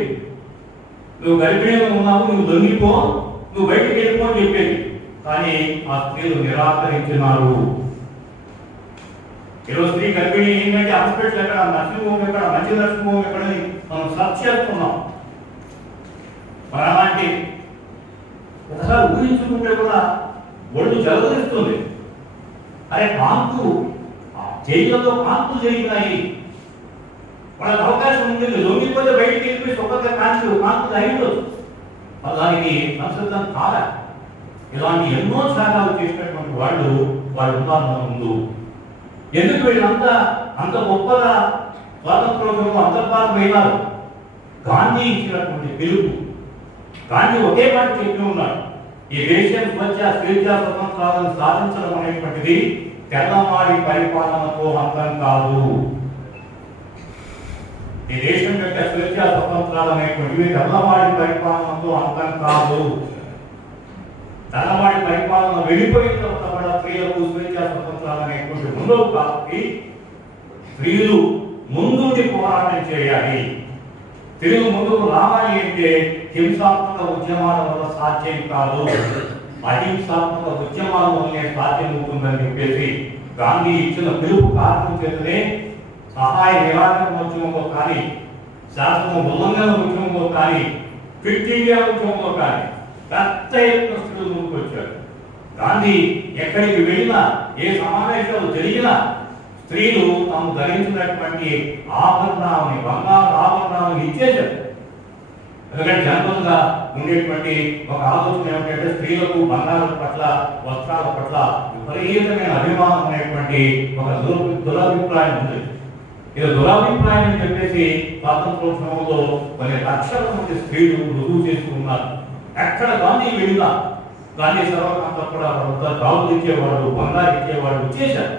నువ్వు గర్భిణీగా ఉన్నావు, నువ్వు దొంగిపో, నువ్వు బయటికి వెళ్ళిపో అని చెప్పేది. కానీ ఆ స్త్రీలు నిరాకరించినారు. ఈరోజు స్త్రీ గర్భిణీ ఏంటంటే హాస్పిటల్ ఎక్కడ, నర్సింగ్ హోమ్ ఎక్కడ, మంచి నర్సింగ్ హోమ్ ఎక్కడ మనం సర్చ్ చేస్తున్నాం. మరి అలాంటి ఒకసారి ఊహించుకుంటే కూడా ఒళ్ళు జలదరిస్తుంది. అరే కాంతులు, జైళ్ళలో కాంతులు జరిగినాయి, వాళ్ళకి అవకాశం ఉంటుంది, లొంగిపోతే బయటికి వెళ్ళిపోయి ఒక్కొక్క కాంతులు అయిపోదు. దానికి సంస్కృతం కాదా? ఇలాంటి ఎన్నో త్యాగాలు చేసినటువంటి వాళ్ళు ఉన్నారు మన ముందు. ఎందుకు వీళ్ళంతా అంత గొప్పగా స్వాతంత్రోద్యమంలో అంతర్భాగమైనారు? గాంధీ ఇచ్చినటువంటి పిలుపు. గాంధీ ఒకే మాట చెప్పి ఉన్నాడు, ఈ దేశం స్వచ్ఛ స్వేచ్ఛ స్వతంత్రాలను సాధించడం అనేటువంటిది తెల్లవాడి పరిపాలనతో అంతం కాదు. ఈ దేశం యొక్క స్వేచ్ఛ స్వతంత్రాలు అనేటువంటివి తెల్లవాడి పరిపాలనతో అంతం కాదు. తెల్లవాడి పరిపాలన వెళ్ళిపోయిన తర్వాత కూడా స్త్రీలకు స్వేచ్ఛ స్వతంత్రాలు అనేటువంటి ఉండవు. కాబట్టి స్త్రీలు ముందుండి పోరాటం చేయాలి. స్త్రీలు ముందుకు రావాలి అంటే హింసాత్మక ఉద్యమాల వల్ల సాధ్యం కాదు, అహింసాత్మక ఉద్యమాల వల్లనే సాధ్యం అవుతుందని చెప్పేసి గాంధీ ఇచ్చిన పిలుపు కారణం చేతనే సహాయ నిరాకరణ ఉద్యమంలో కానీ, శాసన ఉల్లంఘన ఉద్యమంలో కానీ, క్విట్ ఇండియా ఉద్యమంలో కానీ పెద్ద ఎత్తున స్త్రీలు ముందుకు వచ్చారు. గాంధీ ఎక్కడికి వెళ్ళినా, ఏ సమావేశాలు జరిగినా స్త్రీలు తాము ధరించినటువంటి ఆభరణాలని, బంగారు ఆభరణాలను ఇచ్చేశారు. ఎందుకంటే జనరల్ గా ఉండేటువంటి ఒక ఆలోచన ఏమిటంటే స్త్రీలకు బంగారం పట్ల, వస్త్రాల పట్ల విపరీతమైన అభిమానం అనేటువంటి ఒక దురభిప్రాయం ఉంది. ఇది దురభిప్రాయం అని చెప్పేసి స్వాతంత్రోద్యమంలో కొన్ని లక్షల మంది స్త్రీలు రుజువు చేసుకున్నారు. ఎక్కడ గాంధీ వెళ్ళినా గాంధీ సర్వకాంత కూడా జాబులు ఇచ్చేవాడు, బంగారు ఇచ్చేవాడు, ఇచ్చేశారు.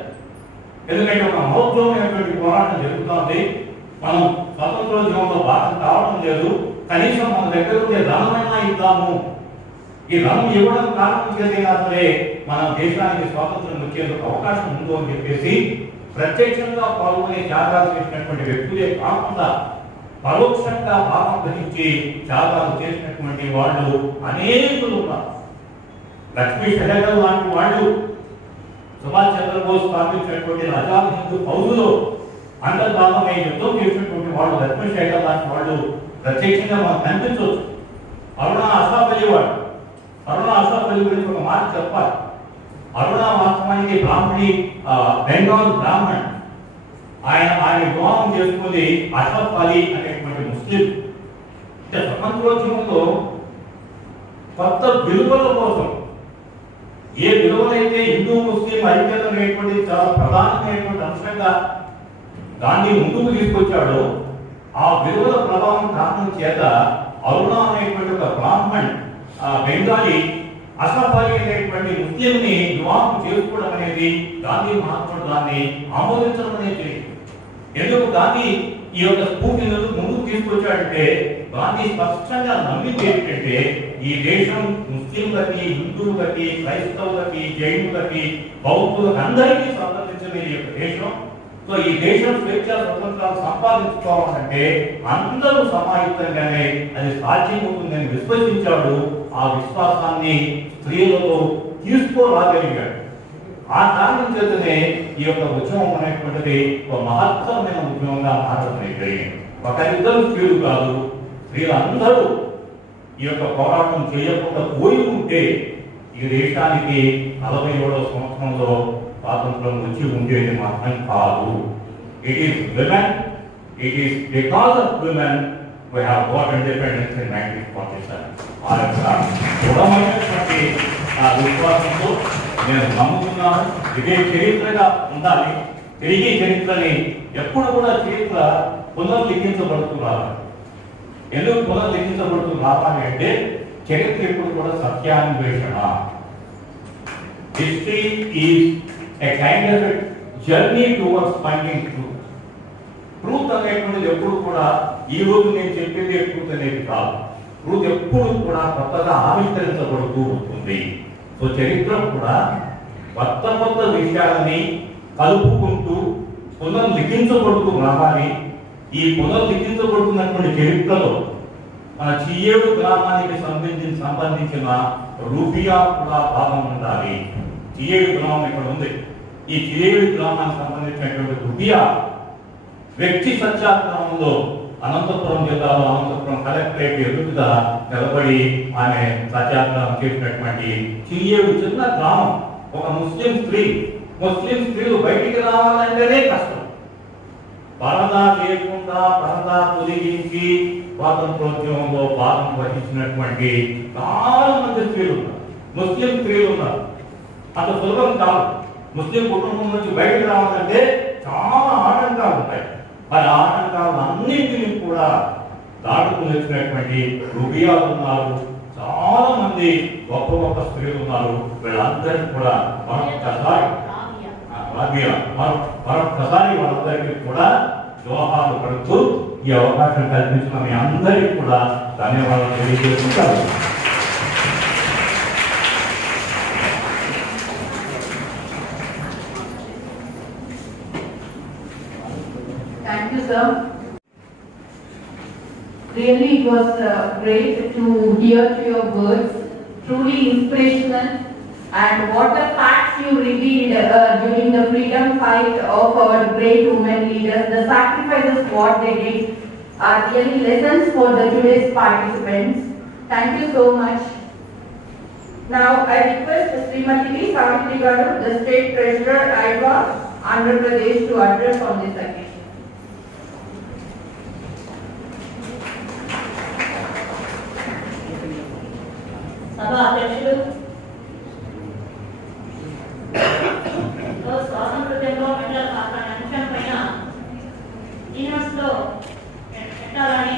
ఎందుకంటే ఒక మహోద్యమైనటువంటి పోరాటం జరుగుతుంది. మనం స్వాతంత్రోద్యమంలో భాగం కావడం లేదు, కనీసం మన దగ్గర ఉండే ధనమైనా ఇద్దాము. ఈ ధనం ఇవ్వడం కారణం చేసేనా సరే మన దేశానికి స్వాతంత్రం వచ్చేందుకు అవకాశం ఉందో అని చెప్పేసి ప్రత్యక్షంగా పాల్గొనే త్యాగాలు చేసినటువంటి వ్యక్తులే కాకుండా పరోక్షంగా భాగం గ్రహించి త్యాగాలు చేసినటువంటి వాళ్ళు అనేకులు ఉన్నారు. లక్ష్మీ సెహగల్ లాంటి వాళ్ళు, సుభాష్ చంద్రబోస్ స్థాపించినటువంటి ఆజాద్ హింద్ ఫౌజ్లో అంతర్భాగమై యుద్ధం చేసినటువంటి వాళ్ళు, లక్ష్మీ సెహగల్ లాంటి వాళ్ళు ప్రత్యక్షంగా మనం కనిపించవచ్చు. అరుణా అసాఫ్ అలీ వాడు, అరుణా అసాఫ్ అలీ గురించి ఒక మాట చెప్పాలి. అరుణా వాస్తవానికి బ్రాహ్మణి, బెంగాల్ బ్రాహ్మణ్. ఆయన వివాహం చేసుకుని అషఫ్ అలీ అనేటువంటి ముస్లిం. స్వతంత్రోద్యమంలో కొత్త విలువల కోసం, ఏ విలువలైతే హిందూ ముస్లిం ఐక్యత అనేటువంటి చాలా ప్రధానమైనటువంటి అంశంగా గాంధీ ముందుకు తీసుకొచ్చాడో ఆ విలువల ప్రభావం కారణం చేత అరుణా అనేటువంటి ఒక బ్రాహ్మణ్ బెంగాలీ అషఫ్ అలీ అనేటువంటి ముస్లింని వివాహం చేసుకోవడం అనేది గాంధీ మహాత్ముడు దాన్ని ఆమోదించడం అనేది. ఎందుకు గాంధీ ఈ యొక్క స్ఫూర్తిని ముందుకు తీసుకొచ్చాడంటే గాంధీ స్పష్టంగా నమ్మింది ఏంటంటే ఈ దేశం ముస్లింలకి, హిందువులకి, క్రైస్తవులకి, జైనులకి, బౌద్ధులకు అందరికీ సంబంధించిన ఈ యొక్క దేశం. సో ఈ దేశం స్వేచ్ఛ స్వతంత్రాలు సంపాదించుకోవాలంటే అందరూ సమాయుక్తంగానే అది సాధ్యమవుతుందని విశ్వసించాడు. ఆ విశ్వాసాన్ని స్త్రీలలో తీసుకోరాగలిగాడు. ఆ కారణం చేతనే ఈ యొక్క ఉద్యమం అనేటువంటిది ఒక మహత్తరమైన ఉద్యమంగా మారడం జరిగింది. ఒకరిద్దరు స్త్రీలు కాదు, స్త్రీలందరూ ఈ యొక్క పోరాటం చేయకుండా పోయి ఉంటే ఈ దేశానికి 47వ సంవత్సరంలో స్వాతంత్రం వచ్చి ఉండేది మాత్రం కాదు. It is women It is because of women we have got independence in 1947. ఆ యొక్క దృఢమైనటువంటి విశ్వాసంతో నేను నమ్ముతున్నాను. ఇదే చరిత్రగా ఉండాలి. తిరిగి చరిత్రని ఎప్పుడు కూడా చరిత్ర పునర్లిఖించబడుతూ రావాలి. ఎందుకు పునర్లిఖించబడుతూ రావాలి అంటే చరిత్ర ఎప్పుడు కూడా సత్యాన్వేషణ. History is a kind of journey towards finding truth. Truth అనేటువంటిది ఎప్పుడు కూడా ఈ రోజు నేను చెప్పేది ట్రూత్ అనేది కాదు. ట్రూత్ ఎప్పుడు కూడా కొత్తగా ఆవిష్కరించబడుతూ ఉంటుంది. సో చరిత్ర కూడా కొత్త కొత్త విషయాలని కలుపుకుంటూ పునర్లిఖించబడుతూ రావాలి. ఈ పునర్లిఖించబడుతున్నటువంటి చరిత్రలో మన చియేడు గ్రామానికి సంబంధించిన రూబియా కూడా భాగం ఉండాలి. చియేడు గ్రామం ఇక్కడ ఉంది. ఈ చియేడు గ్రామానికి సంబంధించినటువంటి రూబియా వ్యక్తి సత్యాగ్రహంలో అనంతపురం జిల్లాలో అనంతపురం కలెక్టరేట్ ఎదురుగా నిలబడి ఆమె సత్యాగ్రహం చేసినటువంటి చియేడు చిన్న గ్రామం. ఒక ముస్లిం స్త్రీలు బయటికి రావాలంటేనే కష్టం. పరదా లేకుండా పరదా తొలగించి స్వాతంత్రోద్యమంలో భాగం వహించినటువంటి చాలా మంది స్త్రీలు ఉన్నారు. ముస్లిం స్త్రీలు ఉన్నారు. అంత సులభం కాదు. ముస్లిం కుటుంబం నుంచి బయటకు రావాలంటే చాలా ఆటంకాలు ఉంటాయి. మరి ఆటంకాలు అన్నింటినీ కూడా దాటుకుని వచ్చినటువంటి రూబియాలు ఉన్నారు. చాలా మంది గొప్ప గొప్ప స్త్రీలు ఉన్నారు. వీళ్ళందరినీ కూడా మరొకసారి వాళ్ళందరికీ కూడా జోహార్లు పడుతూ ఈ అవకాశం కల్పించిన మీ అందరికీ కూడా ధన్యవాదాలు తెలియజేస్తుంటారు. Thank you, sir. Really, it was great to hear to your words. Truly inspirational. And what the facts you revealed during the freedom fight of our great women leaders, the sacrifices what they did are really lessons for the today's participants. Thank you so much. Now I request Srimati Savitri Garu, the State Treasurer, Aiva, Andhra Pradesh, to address on this occasion. సభా అధ్యక్షులు, స్వాతంత్ర్యంలో మహిళల పాత్ర అనే అంశం పైన యూనివర్సిటీలో పెట్టాలని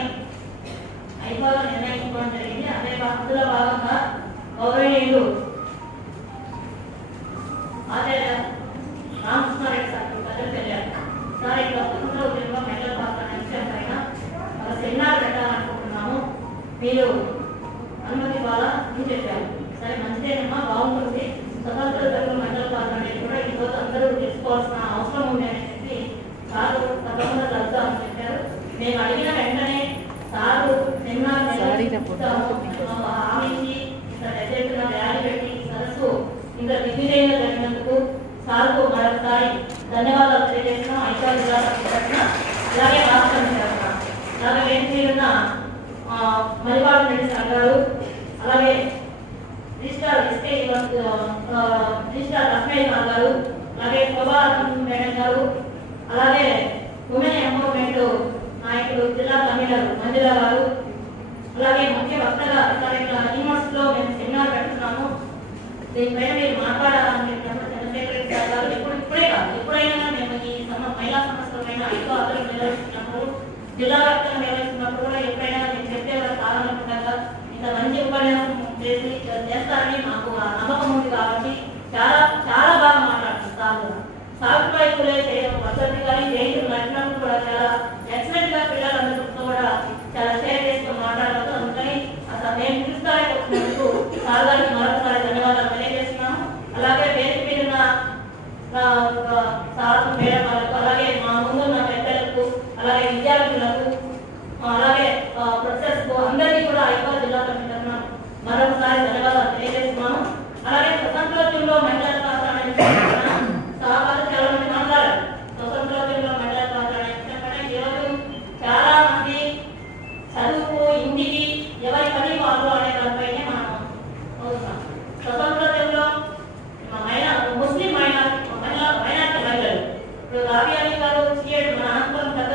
ఐపాలో నిర్ణయించుకోవడం జరిగింది. అందులో భాగంగా గౌరవనీయులు ఆచార్య రామకృష్ణారెడ్డి సార్ ప్రజలు తెలియారు. సార్ ఈ స్వాతంత్ర ఉద్యమంలో మహిళల పాత్ర అనే అంశం పైన ఒక సెమినార్ పెట్టాలనుకుంటున్నాము, మీరు అనుమతి ఇవ్వాలా అని చెప్పారు. సరే, మంచిదేనమ్మా, బాగుంటుంది. స్వతంత్ర ఉద్యమంలో మహిళల పాత్ర అనేది కూడా ఈ రోజు అందరూ తెలుసుకోవాల్సిన అవసరం ఉంది అని చెప్పి సారు తప్పకుండా కలుద్దామని చెప్పారు. నేను అడిగిన వెంటనే సారు సెమినార్ హామీకి పెద్ద ఎత్తున ర్యాలీ పెట్టి సదస్సు ఇంకా దిగ్విజయంగా జరిగినందుకు సార్కు మరొకసారి ధన్యవాదాలు తెలియజేస్తున్నాం. ఐపా జిల్లా తరఫున, అలాగే రాష్ట్రం తరఫున, అలాగే వేదికలున్న మరిపాడు రెడ్డి సార్ గారు, అలాగే రిజిస్ట్రార్ లక్ష్మయ్య సార్ గారు, అలాగే శోభా మేడం గారు, అలాగే ఉమెన్ ఎంపవర్మెంట్ నాయకులు జిల్లా కన్వీనర్ మంజుల గారు, అలాగే ముఖ్య వక్తగా యూనివర్సిటీలో మేము సెమినార్ పెడుతున్నాము, దీనిపైన మీరు మాట్లాడాలని చెప్పినప్పుడు చంద్రశేఖర్ రెడ్డి సార్ గారు ఇప్పుడే కాదు, ఎప్పుడైనా మేము ఈ మహిళా సమస్యలపైన ఐదో ఆధారం నిర్వహిస్తున్నప్పుడు, జిల్లా వ్యాప్తంగా నిర్వహిస్తున్నప్పుడు కూడా ఎప్పుడైనా నేను చెప్పేవారు కావాలనుకుంటాగా ఇంత మంచి ఉపన్యాసం చేసి చేస్తారని మాకు నమ్మకం ఉంది. కాబట్టి చాలా చాలా బాగా మాట్లాడుతున్నారు. సావిత్రిబాయి పూలే చేయడం వసతి కానీ జయంతులు నడిచినప్పుడు కూడా చాలా ఎక్సలెంట్ గా పిల్లలందరితో కూడా చాలా షేర్ చేసుకుని మాట్లాడవచ్చు. అందుకని అసలు నేను పిలుస్తానే వచ్చినందుకు సార్ గారికి మరొకసారి ధన్యవాదాలు తెలియజేస్తున్నాము. అలాగే వేదిక మీద సార్ మేడం వాళ్ళకు, అలాగే మా ముందున్న పెద్దలకు, అలాగే విద్యార్థులకు, అలాగే ప్రొఫెసర్స్ కు అందరికీ కూడా ఐపా జిల్లా కమిటీ తరఫున మరొకసారి ధన్యవాదాలు తెలియజేస్తున్నాము. అలాగే స్వతంత్రోద్యమంలో మహిళల పాత్ర అనే సహకారం చాలా మంది మాట్లాడారు. స్వతంత్రోద్యమంలో మహిళల పాత్ర అనే విషయం ఈరోజు చాలా మంది చదువుకు, ఇంటికి, ఎవరి పని వాళ్ళు అనే దానిపైనే మనం అవుతున్నాం. స్వతంత్రోద్యమంలో ముస్లిం మైనార్టీ మహిళలు, ఇప్పుడు రాబియా గారు మన అనంతపురం పెద్ద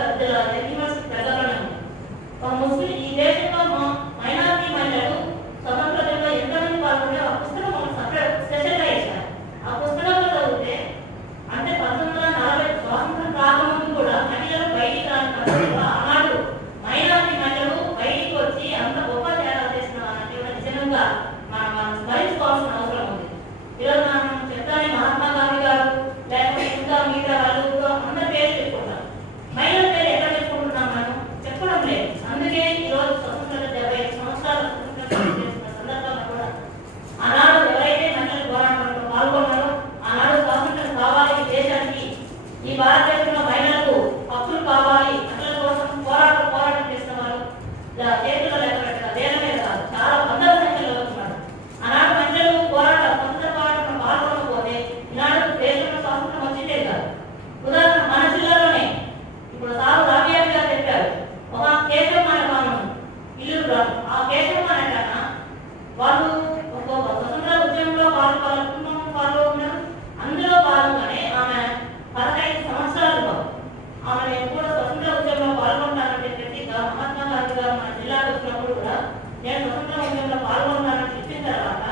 నేను స్వతంత్ర ఉద్యమంలో పాల్గొన్నానని చెప్పిన తర్వాత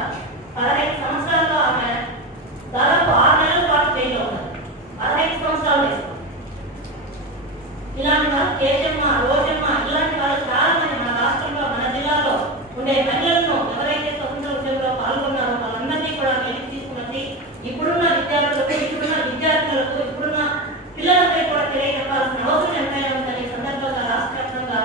15 సంవత్సరాల్లో ఆమె దాదాపు 6 నెలల పాటు జైల్లో ఉన్నారు. 15 సంవత్సరాలు వేస్తాం. ఇలాంటి వాళ్ళు కేశమ్మ, రోజమ్మ ఇలాంటి వాళ్ళు చాలా మంది మన రాష్ట్రంలో, మన జిల్లాలో ఉండే మహిళలను ఎవరైతే స్వతంత్ర ఉద్యమంలో పాల్గొన్నారో వాళ్ళందరినీ కూడా వెలికి తీసుకున్నది ఇప్పుడున్న విద్యార్థులకు, ఇప్పుడున్న విద్యార్థులకు, ఇప్పుడున్న పిల్లలపై కూడా తెలియజెప్పాల్సిన అవసరం ఎంతైనా ఉందని సందర్భంగా రాష్ట్ర వ్యాప్తంగా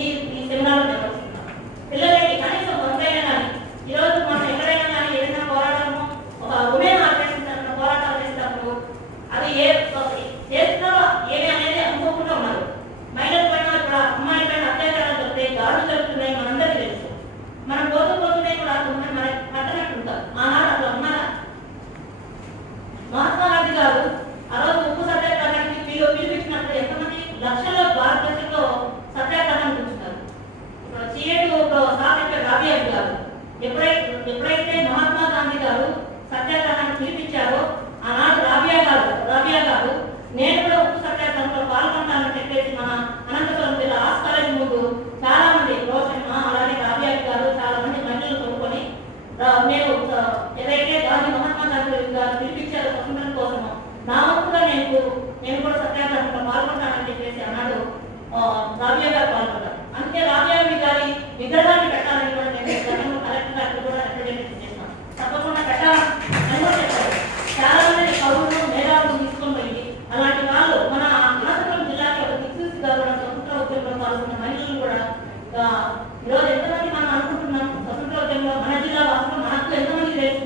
ఈ సెమినార్లు నిర్వహిస్తున్నాం. పిల్లలకి కనీసం కొంతైనా కానీ ఈరోజు మనం ఎక్కడైనా కానీ ఏదైనా పోరాటము, ఒక ఉమెన్ ఆర్గనైజేషన్ పోరాటాలు చేసినప్పుడు అది ఏ చేస్తున్నా ఏమి అనేది అనుకోకుండా ఉన్నారు. మహిళల పైన కూడా అమ్మాయిల పైన అత్యాచారాలు జరిగితే దాడులు జరుగుతున్నాయి, మనందరికీ తెలుసు. మనం పోతూనే కూడా మన పట్టనట్టుంటాం. ఆనాడు అట్లా ఉన్నారా? మహాత్మా గాంధీ గారు ఆ రోజు ఉప్పు సత్యాగ్రహానికి పిలిపించినప్పుడు ఎంతమంది లక్షల్లో భారతదేశంలో సత్యాగ్రహం పిలుచున్నారు. ఇప్పుడు సిఏటు స్థాపించిన రాబియా గారు ఎప్పుడైతే మహాత్మా గాంధీ గారు సత్యాగ్రహాన్ని పిలిపించారో ఆనాడు రాబియా గారు నేను కూడా ఉప్పు సత్యాగ్రహంలో పాల్గొంటానని చెప్పేసి మన అనంతపురం జిల్లా ఆర్ట్స్ కాలేజ్ ముందు చాలా మంది రోషమ్మ, అలాగే రాబియా గారు చాలా మంది మహిళలు కొనుక్కొని నేను ఏదైతే గాంధీ మహాత్మా గాంధీ గారు పిలిపించారో స్వతంత్రం కోసము నా వంతుగా నేను కూడా సత్యాగ్రహంలో పాల్గొంటానని చెప్పేసి అన్నాడు రాబియా గారు పాల్గొంటారు. అందుకే రాబియా గారి విగ్రహాన్ని పెట్టాలని కూడా నేను గతంలో కలెక్టర్ గారికి కూడా రిప్రజెంటేషన్ చేస్తాను. తప్పకుండా పెట్టాలని కూడా చెప్పారు. చాలా మంది కవులు, మేధావులు తీసుకొని పోయింది. అలాంటి వాళ్ళు మన అనంతపురం జిల్లాకి ఒక దిక్సూచిగా కూడా స్వతంత్ర ఉద్యమంలో పాల్గొన్న మహిళలు కూడా ఈరోజు ఎంతమంది మనం అనుకుంటున్నాం స్వతంత్ర ఉద్యమంలో మన జిల్లా వాసులు మనకు ఎంతమంది తెలుసు,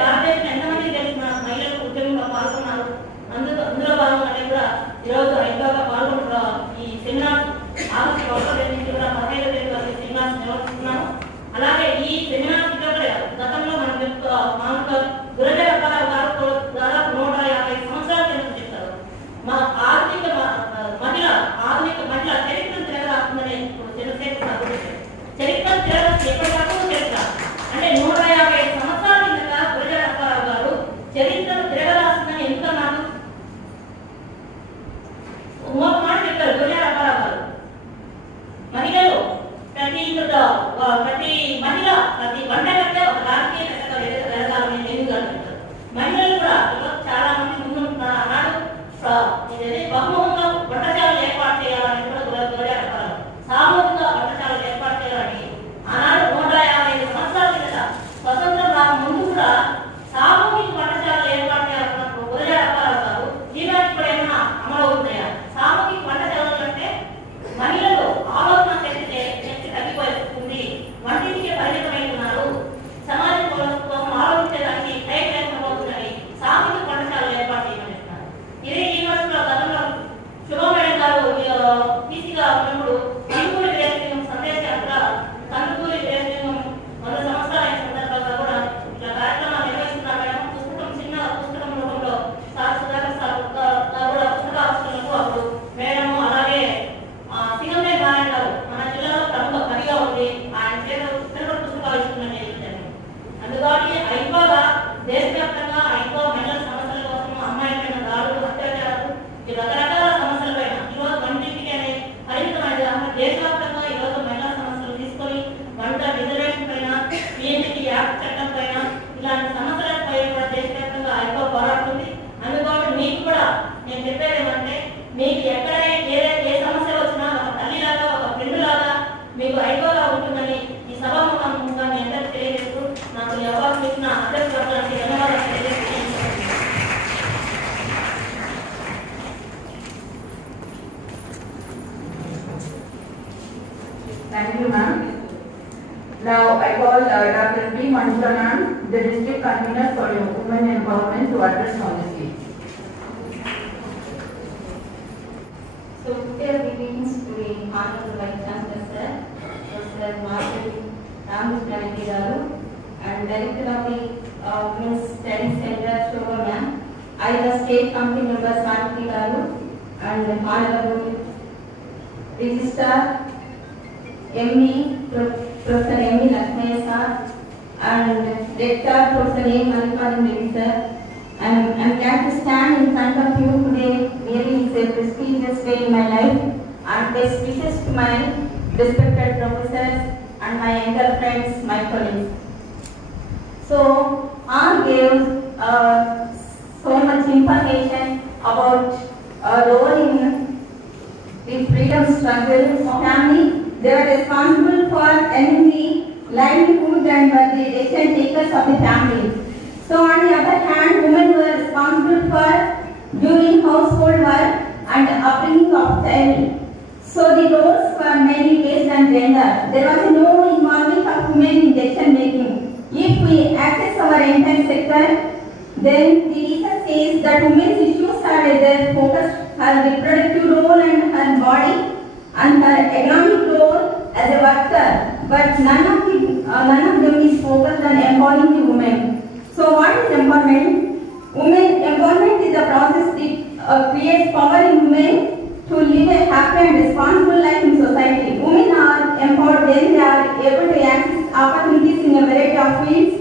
భారతదేశం ఎంతమంది తెలుసు మన మహిళలు ఉద్యమంలో పాల్గొన్నారు. అందులో భాగంగానే కూడా ఈరోజు ఎక్కువగా పాల్గొంటున్న ఈ సెమినార్ ఆగస్టు 1 నుంచి కూడా 15వ తేదీ వరకు సెమినార్స్ నిర్వహిస్తున్నాము. అలాగే ఈ సెమినార్ ఇక్కడే గతంలో మనం మామూలుగా గురజ రప్పారావు గారు దాదాపు 150 సంవత్సరాల కింద చెప్తారు. మా ఆధునిక మహిళ చరిత్రను తిరగరాస్తుందని చంద్రశేఖర్ చరిత్రను తిరగరాసి ఎప్పటికప్పుడు చరిత్ర అంటే 150 సంవత్సరాల కింద గురజ రప్పారావు గారు చరిత్రను తిరగరాస్తుందని ఎందుకన్నారు? ఒక మాట చెప్పారు గురజ రప్పారావు గారు. మహిళలు ప్రతి మహిళ ప్రతి వంట కంటే ఒక రాజకీయ నేతగా వెలగాలని ఎందుకు మహిళలు కూడా చాలా మంది ముందుంటున్నారు. ఆనాడు బహుముఖంగా వంటశాలలు ఏర్పాటు చేయాలని కూడా చెప్పారు. సామూహిక వంటశాలలు ఏర్పాటు చేయాలని ఆనాడు 150 సంవత్సరాల కింద స్వతంత్రం రాక ముందు కూడా సామూహిక వంటశాలలు ఏర్పాటు చేయాలన్నప్పుడు గురజ రప్పారావు గారు ఈనాటి కూడా ఏమైనా అమలు అవుతున్నాయా? సామూహిక వంటశాలలు అంటే మహిళలు ఆలోచన శక్తి తగ్గిపోతుంది, వంటింటికి పరిమితమై ఉన్నారు, సమాజం కోసం ఆలోచించడానికి టైం లేకపోతుందని సామూహిక వంటశాలలు ఏర్పాటు చేయమన్నారు. ఇదే యూనివర్సిటీలో గతంలో శుభ మేడం గారు పీసీగా ఉన్నప్పుడు కందుకూరి వీరేశలింగం సందేశాలుగా కందుకూరి వీరేశలింగం 100 సంవత్సరాల సందర్భంగా కూడా ఇట్లా కార్యక్రమాలు నిర్వహిస్తున్నారు మేడం. చిన్న పుస్తకం రూపంలో సార్ సుధాకర్ సార్ కూడా పుస్తకాలకు అప్పుడు మేడం అలాగే సింగమే నారాయణ గారు మన జిల్లాలో ప్రముఖ కవిగా ఉంది. ఆయన చేత పుస్తకాలు ఇస్తుందని చెప్పారు. అందుకని ఐక్వగా దేశవ్యాప్తంగా ఐక్వ మహిళల సమస్యల కోసం అమ్మాయిలపైన దాడులు, అత్యాచారాలు రకరకాల సమస్యలపైన ఈరోజు వంటింటికి అనే పరిమితమైన దేశవ్యాప్తంగా ఈరోజు మహిళా సమస్యలు తీసుకొని వంట రిజర్వేషన్ పైన, పిఎంసీ యాక్ట్ చట్టం పైన ఇలాంటి సమస్యలపై కూడా దేశవ్యాప్తంగా ఐక్వ పోరాడుతుంది. అందుకని మీకు కూడా నేను చెప్పేది ఏమంటే మీకు ఎక్కడ ఏ సమస్యలు వచ్చినా ఒక తల్లిలాగా ఒక ఫ్రెండ్ లాగా మీకు ఐక్వగా ఉంటుందని ఈ సభాముఖంగా మీ అందరికీ తెలియజేస్తూ నాకు ఈ అవకాశం ఇచ్చిన అందరికీ ధన్యవాదాలు తెలియజేస్తున్నాను. Thank you, ma'am. Now I call Dr. P. Manjula ma'am, the district convener for women empowerment, to address on the stage. So, fair greetings to the Honorable Vice Chancellor Sir, Professor Margaret Ramaswamy Garu, and Director of the Women's Studies Center, Shobha ma'am, other State Committee members Sarthi Garu, and Honorable Registrar ME Professor M.E. Lakshmaya sir, and Rector Professor A. Mallikarjun Reddy sir. I'm glad to stand in front of you today. Really, it's a prestigious day in my life. And best wishes to my respected professors and my younger friends, my colleagues. So, all gave so much information about role in the freedom struggle of family. They were responsible for earning the livelihood and were the decision takers of the family. So on the other hand, women were responsible for doing household work and upbringing of child. So the roles were mainly based on gender. There was no involvement of women in decision making. If we access our entire sector, then the research says that women's issues are either focused her reproductive role and her body and her economic role as a worker, but none of them is focused on empowering the women. So what is empowerment? Women empowerment is a process that creates power in women to live a happy and responsible life in society. Women are empowered when they are able to access opportunities in a variety of fields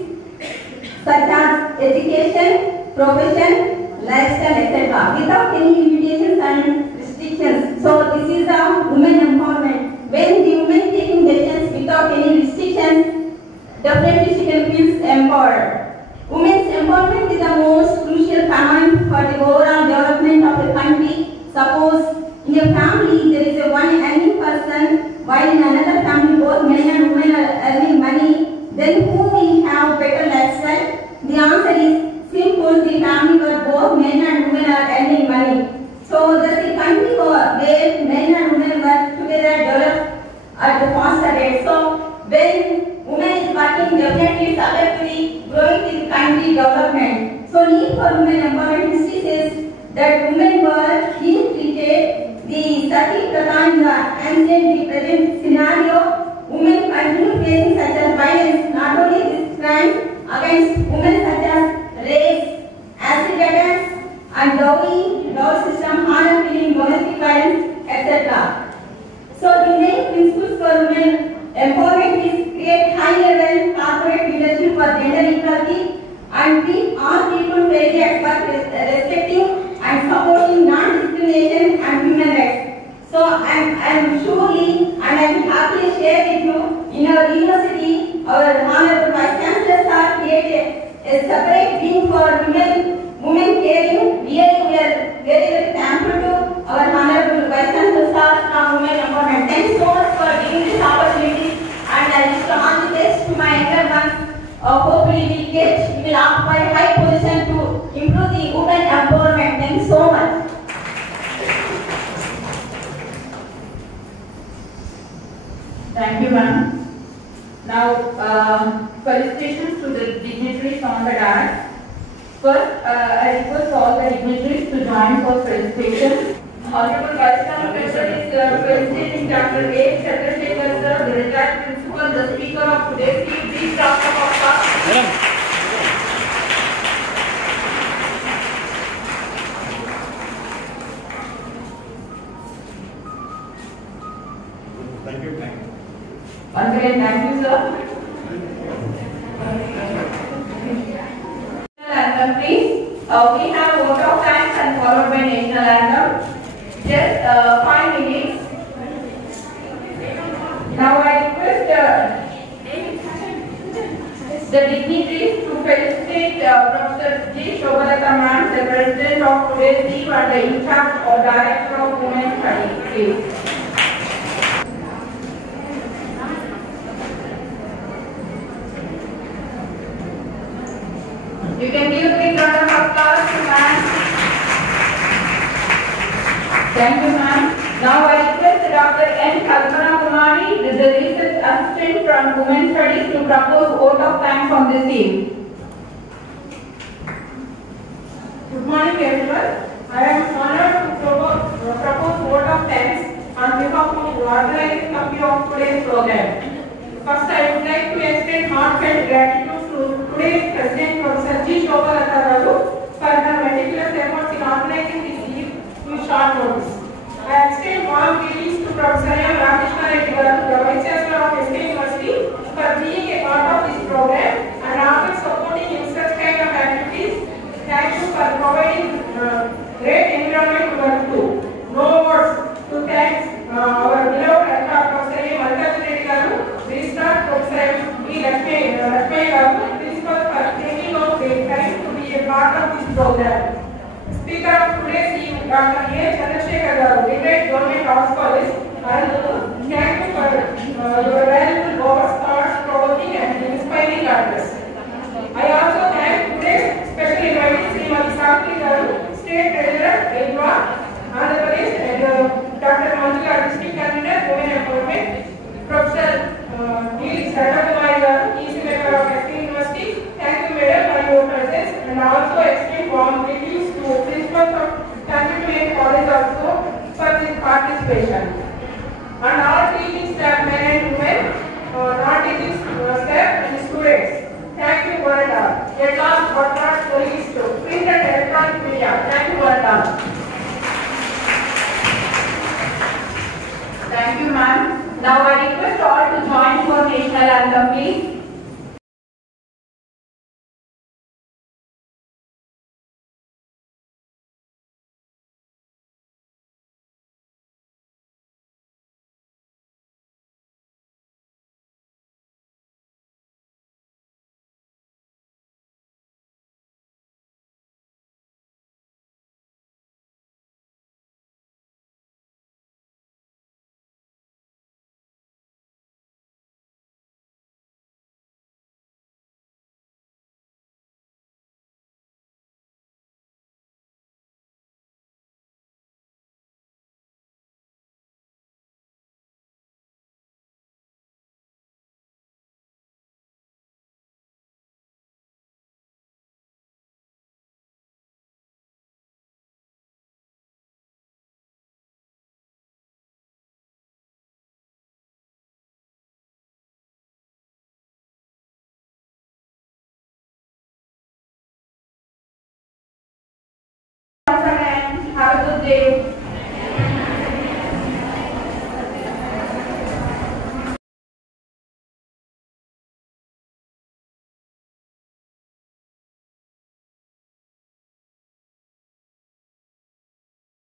such as education, profession, lifestyle, etc. without any limitations and restrictions. So this is a women empowerment. When the women taking decisions without any restrictions, definitely she can feel empowered. Women's empowerment is the most crucial phenomenon for the overall development of the country. Suppose in a family there is a one earning person while in another family both men and women are earning money, then who will have better lifestyle? The answer is simple, the family where both men and women are earning money. So that the country where men and women work together develop at a faster rate. So when women is working, definitely it's effectively growing in country development. So need for women empowerment history says that women were being treated the Sati Pratha in the ancient, the present scenario. Women continue facing such as violence, not only this crime against women such as rape, acid attacks, and dowry system, honor killing, domestic violence, etc. So the main principles for women empowerment is create high level corporate leadership for gender equality and treat all people fairly as respecting and supporting non-discrimination and human rights. So I am surely and I will happily share with you in our university, our honorable vice chancellors are created a separate wing for women caring. We are very, very thankful to our honorable vice chancellors from women empowerment. Thank you so much for giving this opportunity, and I wish all the best to my younger ones. Hopefully we will occupy high position to improve the women empowerment. Thank you so much. Thank you, ma'am. Now, felicitations to the dignitaries on the dais. First, I request all the dignitaries to join for felicitation. Honorable Vice Chancellor is felicitating Dr. A. Chandrasekhar sir, the retired principal, the speaker of today's meeting. Please round of applause. Thank you. Once again, thank you, sir. Anthem, please. We have vote of thanks and followed by national anthem. Just 5 minutes. Now I request the dignitaries to felicitate Professor G. Shobhalata ma'am, the president of today's team and the in charge or director of Women's Studies, please. You can give a big round of applause to ma'am. Thank you, ma'am. Now I request Dr. N. Kalpana Kumari, the research assistant from Women's Studies, to propose vote of thanks on this team. Good morning, everyone. I am honored to propose vote of thanks on behalf of the organizing committee of today's program. First, I would like to extend heartfelt gratitude to today's President Professor G. Shobhalata Garu for her meticulous efforts in organizing this event with short notice. I extend warm greetings to Professor M. Ramakrishna Reddy Garu, the Vice Chancellor of SK University, for being a part of this program and always supporting in such kind of activities. Thank you for providing great environment to work to. No words to thank our beloved Professor M. Mallikarjuna Reddy Garu. We start Chandrasekhar garu, retired government arts college, and thank you for your valuable words, thoughts, provoking and inspiring address. I also thank today's special invitee Srimati Sakti garu, State Treasurer, Edwa, Andhra Pradesh, and Dr. Manjula, District Coordinator, Women Empowerment, Professor D. Sadakumari garu, EC member of SK University. Thank you, Madam, for your presence, and also extend warm greetings to principals of Cantonment College also for this participation. And all teaching staff, men and women, non-teaching staff and students. Thank you, one and all. At last, but not the least, print and electronic media. Thank you, one and all. Thank you, ma'am. Now I request all to join for national anthem, please. Have a good day.